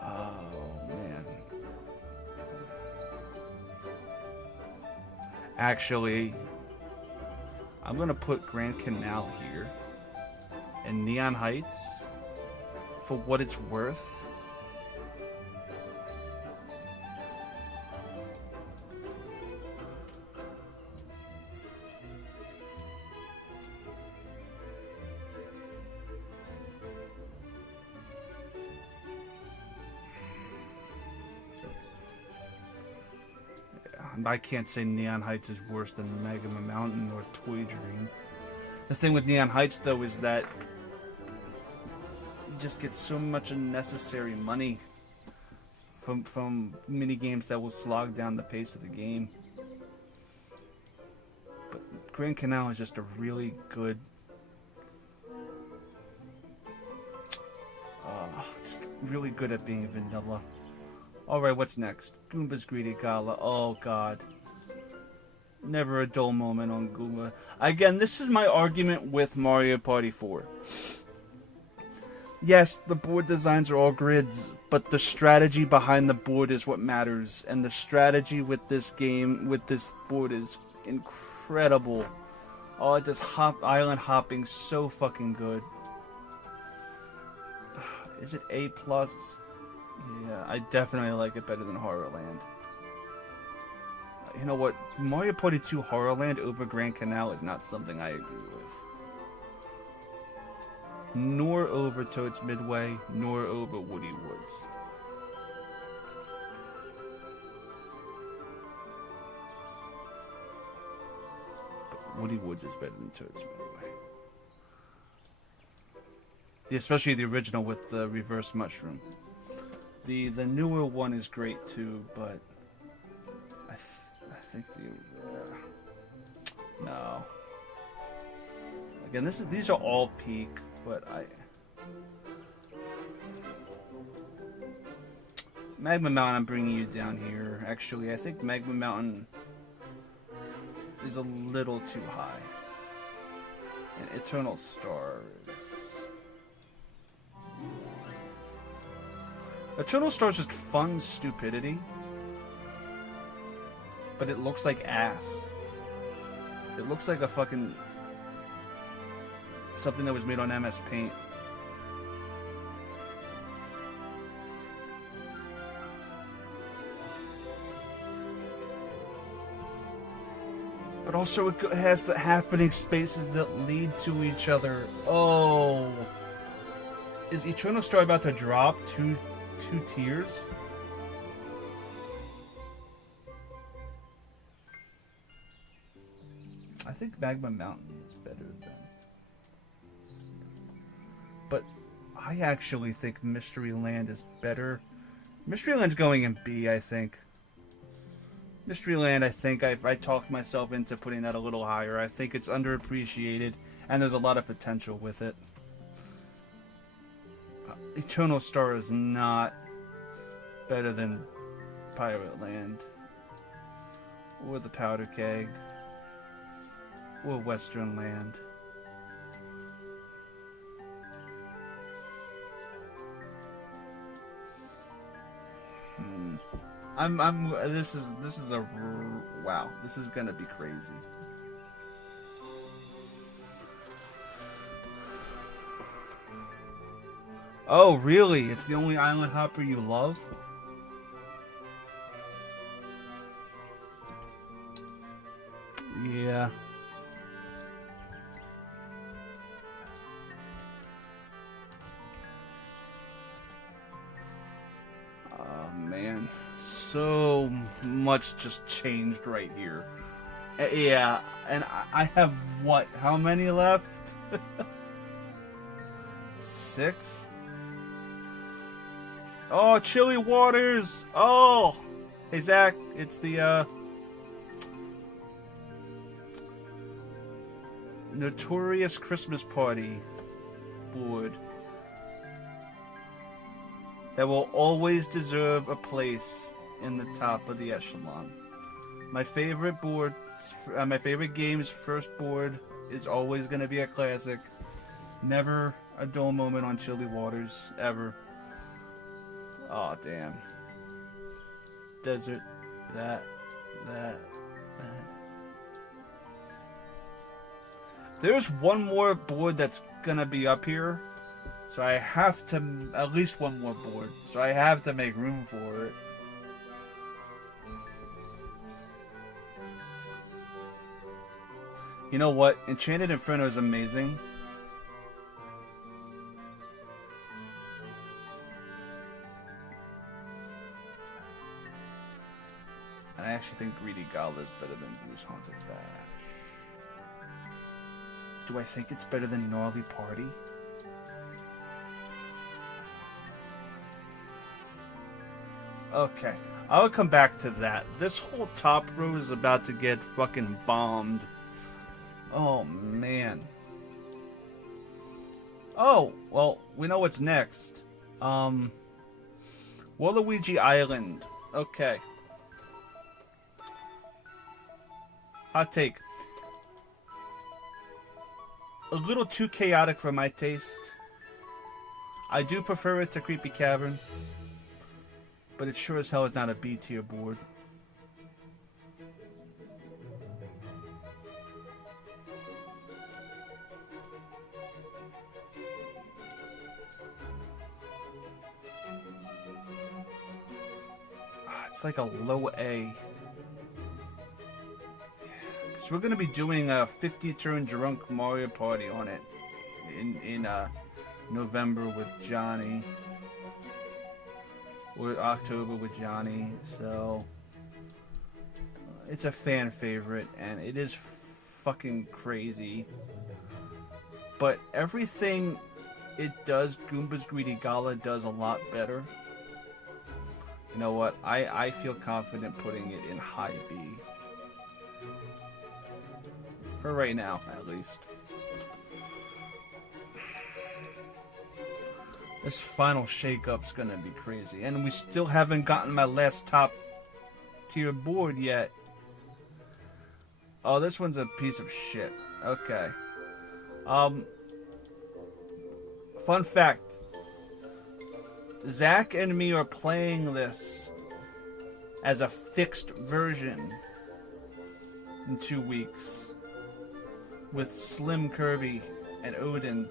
Oh, man. Actually, I'm going to put Grand Canal here. And Neon Heights, for what it's worth. I can't say Neon Heights is worse than Magma Mountain or Toy Dream. The thing with Neon Heights, though, is that you just get so much unnecessary money from mini games that will slog down the pace of the game. But Grand Canal is just a really good, just really good at being vanilla. Alright, what's next? Goomba's Greedy Gala. Oh, God. Never a dull moment on Goomba. Again, this is my argument with Mario Party 4. Yes, the board designs are all grids, but the strategy behind the board is what matters. And the strategy with this game, with this board, is incredible. Oh, it does island hopping so fucking good. Is it A+? Yeah, I definitely like it better than Horrorland. You know what? Mario Party 2 Horrorland over Grand Canal is not something I agree with. Nor over Toad's Midway, nor over Woody Woods. But Woody Woods is better than Toad's Midway. Especially the original with the reverse mushroom. The newer one is great too, but I think no. Again, these are all peak, but Magma Mountain, I'm bringing you down here. Actually, I think Magma Mountain is a little too high. And Eternal Star is... Eternal Star is just fun stupidity. But it looks like ass. It looks like a fucking... something that was made on MS Paint. But also it has the happening spaces that lead to each other. Oh. Is Eternal Star about to drop two tiers? I think Magma Mountain is better than... But I actually think Mystery Land is better. Mystery Land's going in B, I think. Mystery Land, I think I talked myself into putting that a little higher. I think it's underappreciated, and there's a lot of potential with it. Eternal Star is not better than Pirate Land, or the Powder Keg, or Western Land. This is a wow. This is gonna be crazy. Oh, really? It's the only island hopper you love? Yeah. Oh, man. So much just changed right here. Yeah, and I have what? How many left? 6? Oh, Chilly Waters! Oh! Hey, Zach, it's the, Notorious Christmas Party board that will always deserve a place in the top of the echelon. My favorite board, my favorite game's first board is always going to be a classic. Never a dull moment on Chilly Waters, ever. Oh, damn. Desert. That. There's one more board that's gonna be up here. So I have to... At least one more board. So I have to make room for it. You know what? Enchanted Inferno is amazing. And I actually think Greedy Gala is better than Blues Haunted Bash. Do I think it's better than Gnarly Party? Okay, I'll come back to that. This whole top row is about to get fucking bombed. Oh, man. Oh, well, we know what's next. Waluigi Island. Okay. Hot take. A little too chaotic for my taste. I do prefer it to Creepy Cavern, but it sure as hell is not a B tier board. It's like a low A. So we're going to be doing a 50-turn drunk Mario Party on it in November with Johnny. Or October with Johnny. So it's a fan favorite and it is fucking crazy. But everything it does, Goomba's Greedy Gala does a lot better. You know what? I feel confident putting it in high B. For right now, at least. This final shake-up's gonna be crazy. And we still haven't gotten my last top tier board yet. Oh, this one's a piece of shit. Okay. Fun fact. Zach and me are playing this as a fixed version in 2 weeks with Slim Kirby and Odin.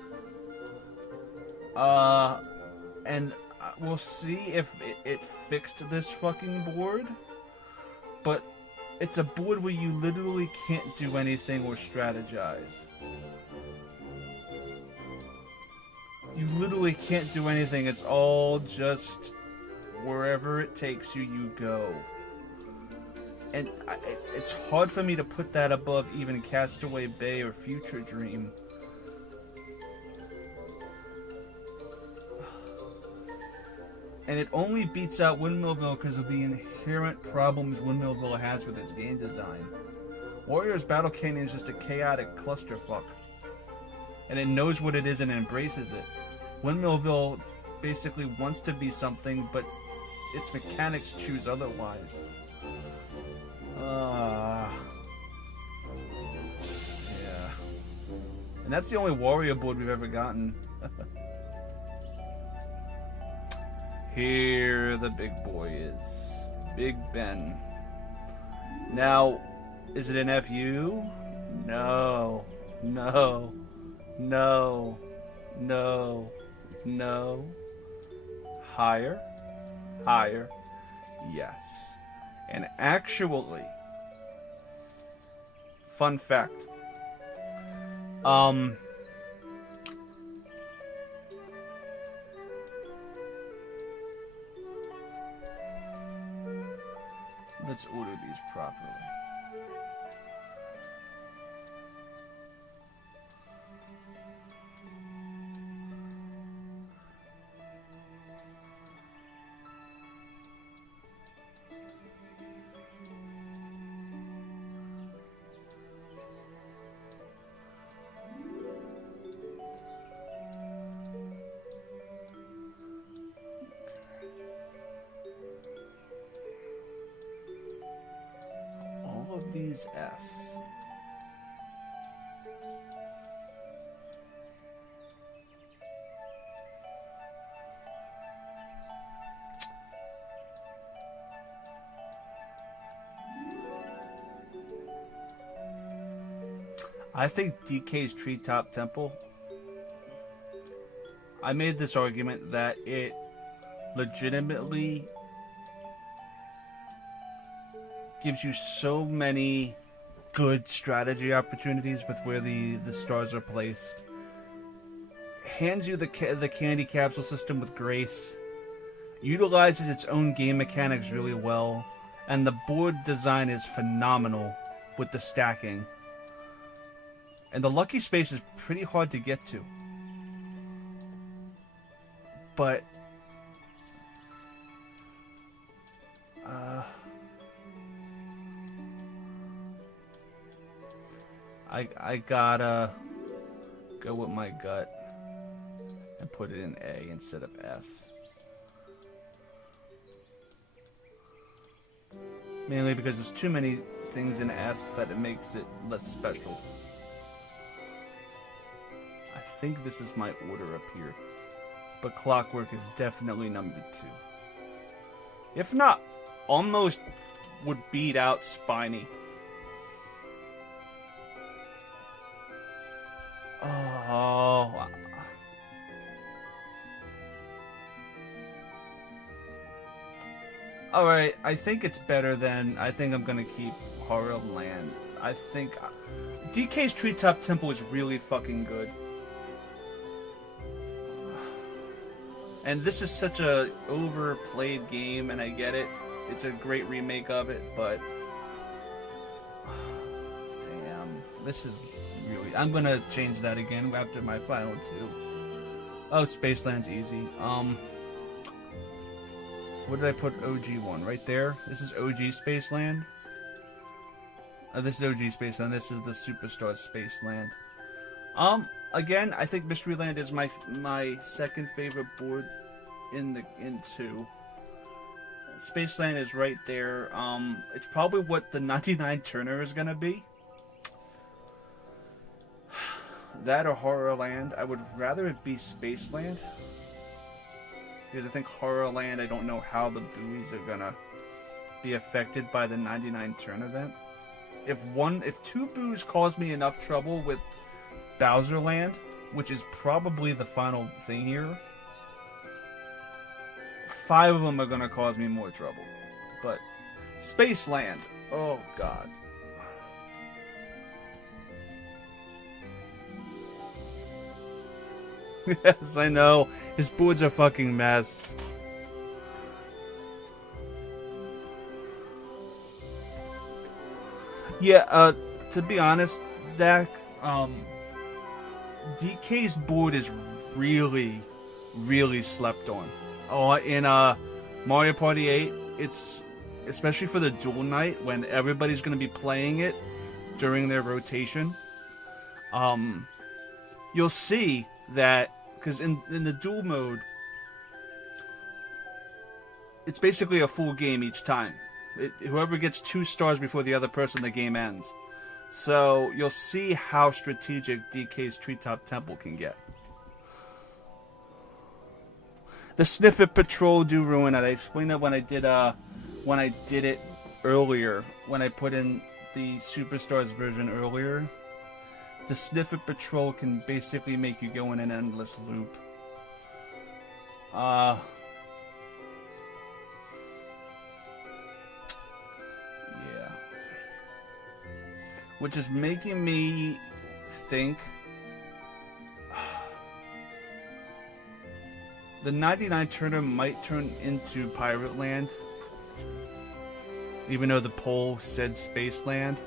And we'll see if it fixed this fucking board. But it's a board where you literally can't do anything or strategize. You literally can't do anything. It's all just wherever it takes you, you go. And it's hard for me to put that above even Castaway Bay or Future Dream. And it only beats out Windmillville because of the inherent problems Windmillville has with its game design. Warriors Battle Canyon is just a chaotic clusterfuck. And it knows what it is and embraces it. Windmillville basically wants to be something, but its mechanics choose otherwise. Yeah. And that's the only warrior board we've ever gotten. Here the big boy is. Big Ben. Now, is it an FU? No. No. No. No. No. Higher. Higher. Yes. And actually, fun fact. Let's order these properly. Of these S. I think DK's Treetop Temple. I made this argument that it legitimately gives you so many good strategy opportunities with where the stars are placed. Hands you the candy capsule system with grace. Utilizes its own game mechanics really well. And the board design is phenomenal with the stacking. And the lucky space is pretty hard to get to. But I gotta go with my gut and put it in A instead of S. Mainly because there's too many things in S that it makes it less special. I think this is my order up here. But Clockwork is definitely number 2. If not, almost would beat out Spiny. Oh. Alright, I think it's better than... I think I'm gonna keep Horrorland. I think... DK's Treetop Temple is really fucking good. And this is such a overplayed game, and I get it. It's a great remake of it, but... Damn. This is really... I'm gonna change that again after my final 2. Oh, Spaceland's easy. Where did I put OG1? Right there? This is OG Spaceland. This is OG Spaceland. This is the Superstar Spaceland. Again, I think Mysteryland is my second favorite board in 2. Spaceland is right there. It's probably what the 99 Turner is gonna be. That or Horrorland. I would rather it be Spaceland. Because I think Horrorland, I don't know how the buoys are gonna be affected by the 99 turn event. If 2 buoys cause me enough trouble with Bowserland, which is probably the final thing here, 5 of them are gonna cause me more trouble. But Spaceland, Oh, God. Yes, I know. His board's a fucking mess. Yeah, to be honest, Zach, DK's board is really, really slept on. Oh, in Mario Party 8, it's especially for the duel night when everybody's going to be playing it during their rotation. You'll see that because in the duel mode, it's basically a full game each time. Whoever gets 2 stars before the other person, the game ends. So you'll see how strategic DK's Treetop Temple can get. The Sniffit Patrol do ruin it. I explained that when I did it earlier, when I put in the Superstars version earlier. The Sniffit Patrol can basically make you go in an endless loop. Yeah. Which is making me think the 99 turner might turn into Pirate Land, even though the poll said Spaceland.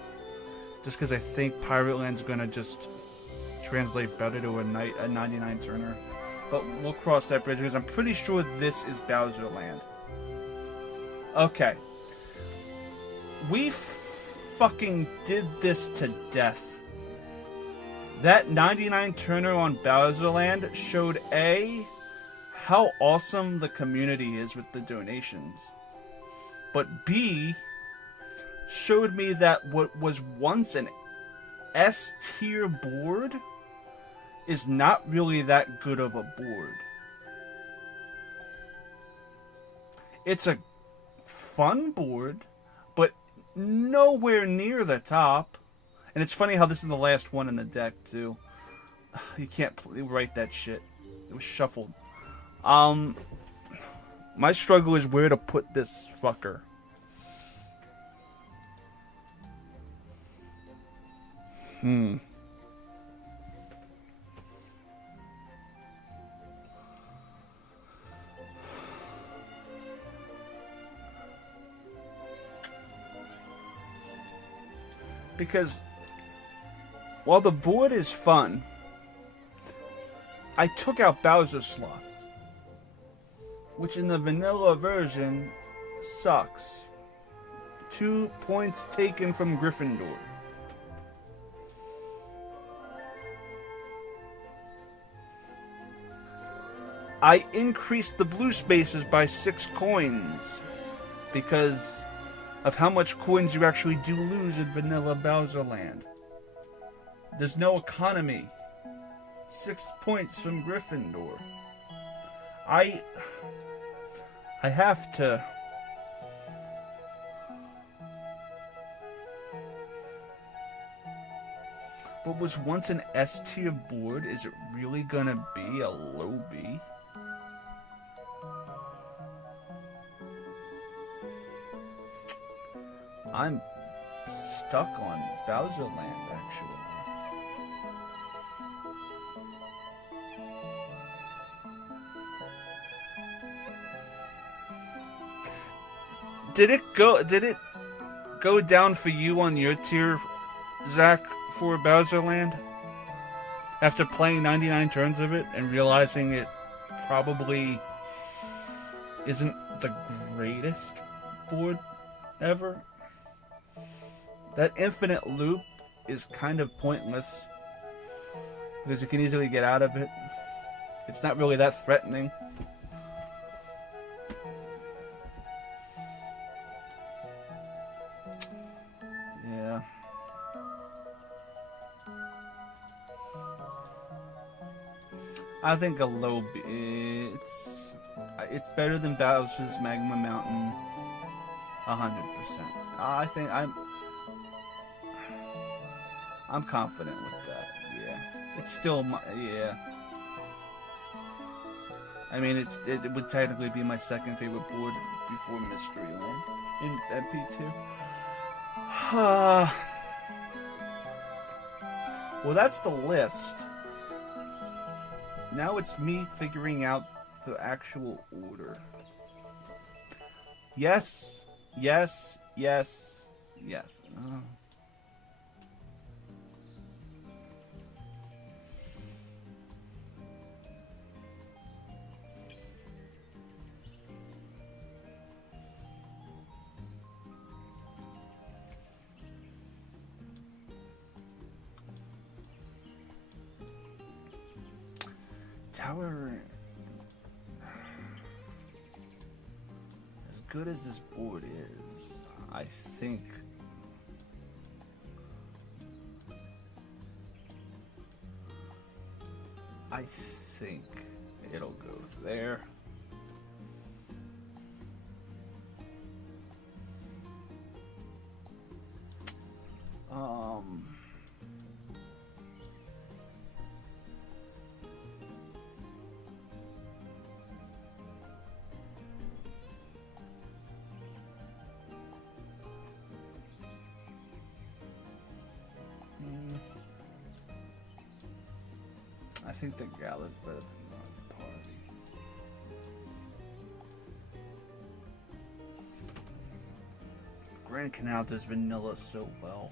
Just because I think Pirate Land's gonna just translate better to a 99 turner. But we'll cross that bridge because I'm pretty sure this is Bowser Land. Okay. We fucking did this to death. That 99 turner on Bowser Land showed A, how awesome the community is with the donations, but B, showed me that what was once an S tier board is not really that good of a board. It's a fun board, but nowhere near the top. And it's funny how this is the last one in the deck too. You can't write that shit. It was shuffled. My struggle is where to put this fucker. Because while the board is fun, I took out Bowser slots, which in the vanilla version sucks. 2 points taken from Gryffindor. I increased the blue spaces by 6 coins because of how much coins you actually do lose in vanilla Bowser Land. There's no economy. 6 points from Gryffindor. I have to... What was once an S tier board, is it really gonna be a low B? I'm stuck on Bowser Land, actually. Did it go down for you on your tier, Zach, for Bowser Land? After playing 99 turns of it and realizing it probably isn't the greatest board ever? That infinite loop is kind of pointless because you can easily get out of it. It's not really that threatening. Yeah. I think a low B. It's better than Bowser's Magma Mountain. 100%. I think I'm confident with that. Yeah, it's still yeah. I mean, it would technically be my second favorite board before Mystery Land in MP2. Well, that's the list. Now it's me figuring out the actual order. Yes, yes, yes, yes. Tower. As good as this board is, I think. I think it'll go there. Um. I think the Gala's better than the Party. Grand Canal does vanilla so well.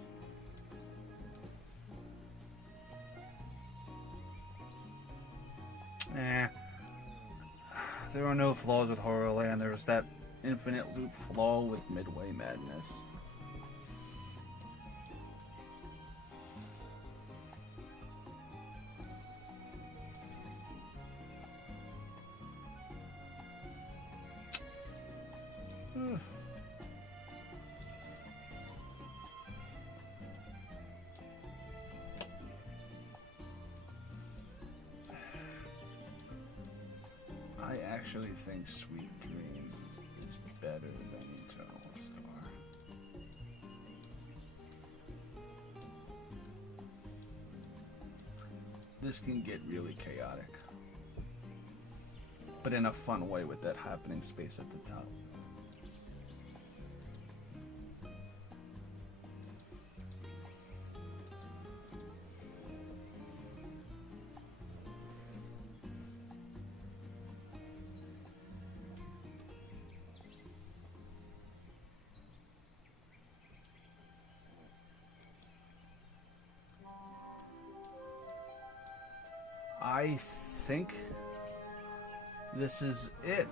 There are no flaws with Horrorland. There's that infinite loop flaw with Midway Madness. I actually think Sweet Dream is better than Eternal Star. This can get really chaotic, but in a fun way with that happening space at the top. I think this is it.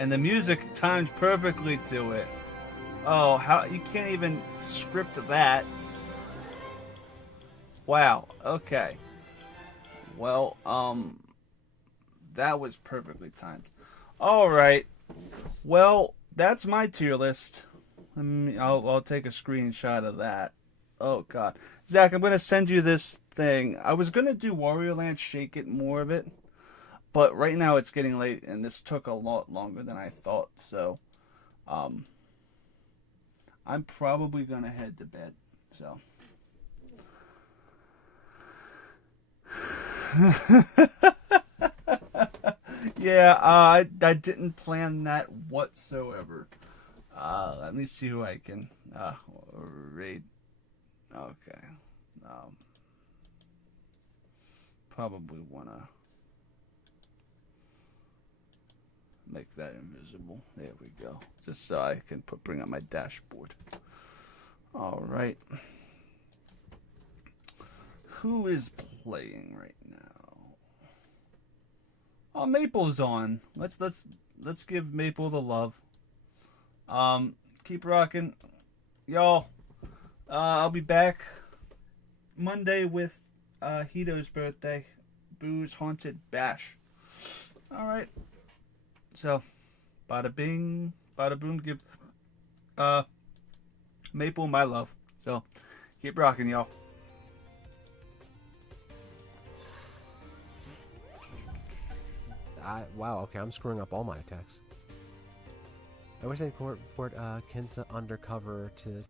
And the music times perfectly to it. Oh, how you can't even script that. Wow. Okay. Well, that was perfectly timed. All right. Well, that's my tier list. I'll take a screenshot of that. Oh God, Zach, I'm gonna send you this thing. I was gonna do Wario Land Shake It, more of it, but right now it's getting late and this took a lot longer than I thought. So, I'm probably gonna head to bed. So. Yeah, I didn't plan that whatsoever. Let me see who I can raid. Okay. Probably wanna make that invisible. There we go. Just so I can bring up my dashboard. All right. Who is playing right now? Oh, Maple's on. Let's give Maple the love. Keep rocking, y'all. I'll be back Monday with Hito's birthday, Boo's Haunted Bash. All right. So, bada bing, bada boom. Give Maple my love. So, keep rocking, y'all. Wow, okay, I'm screwing up all my attacks. I wish they'd port Kensa Undercover to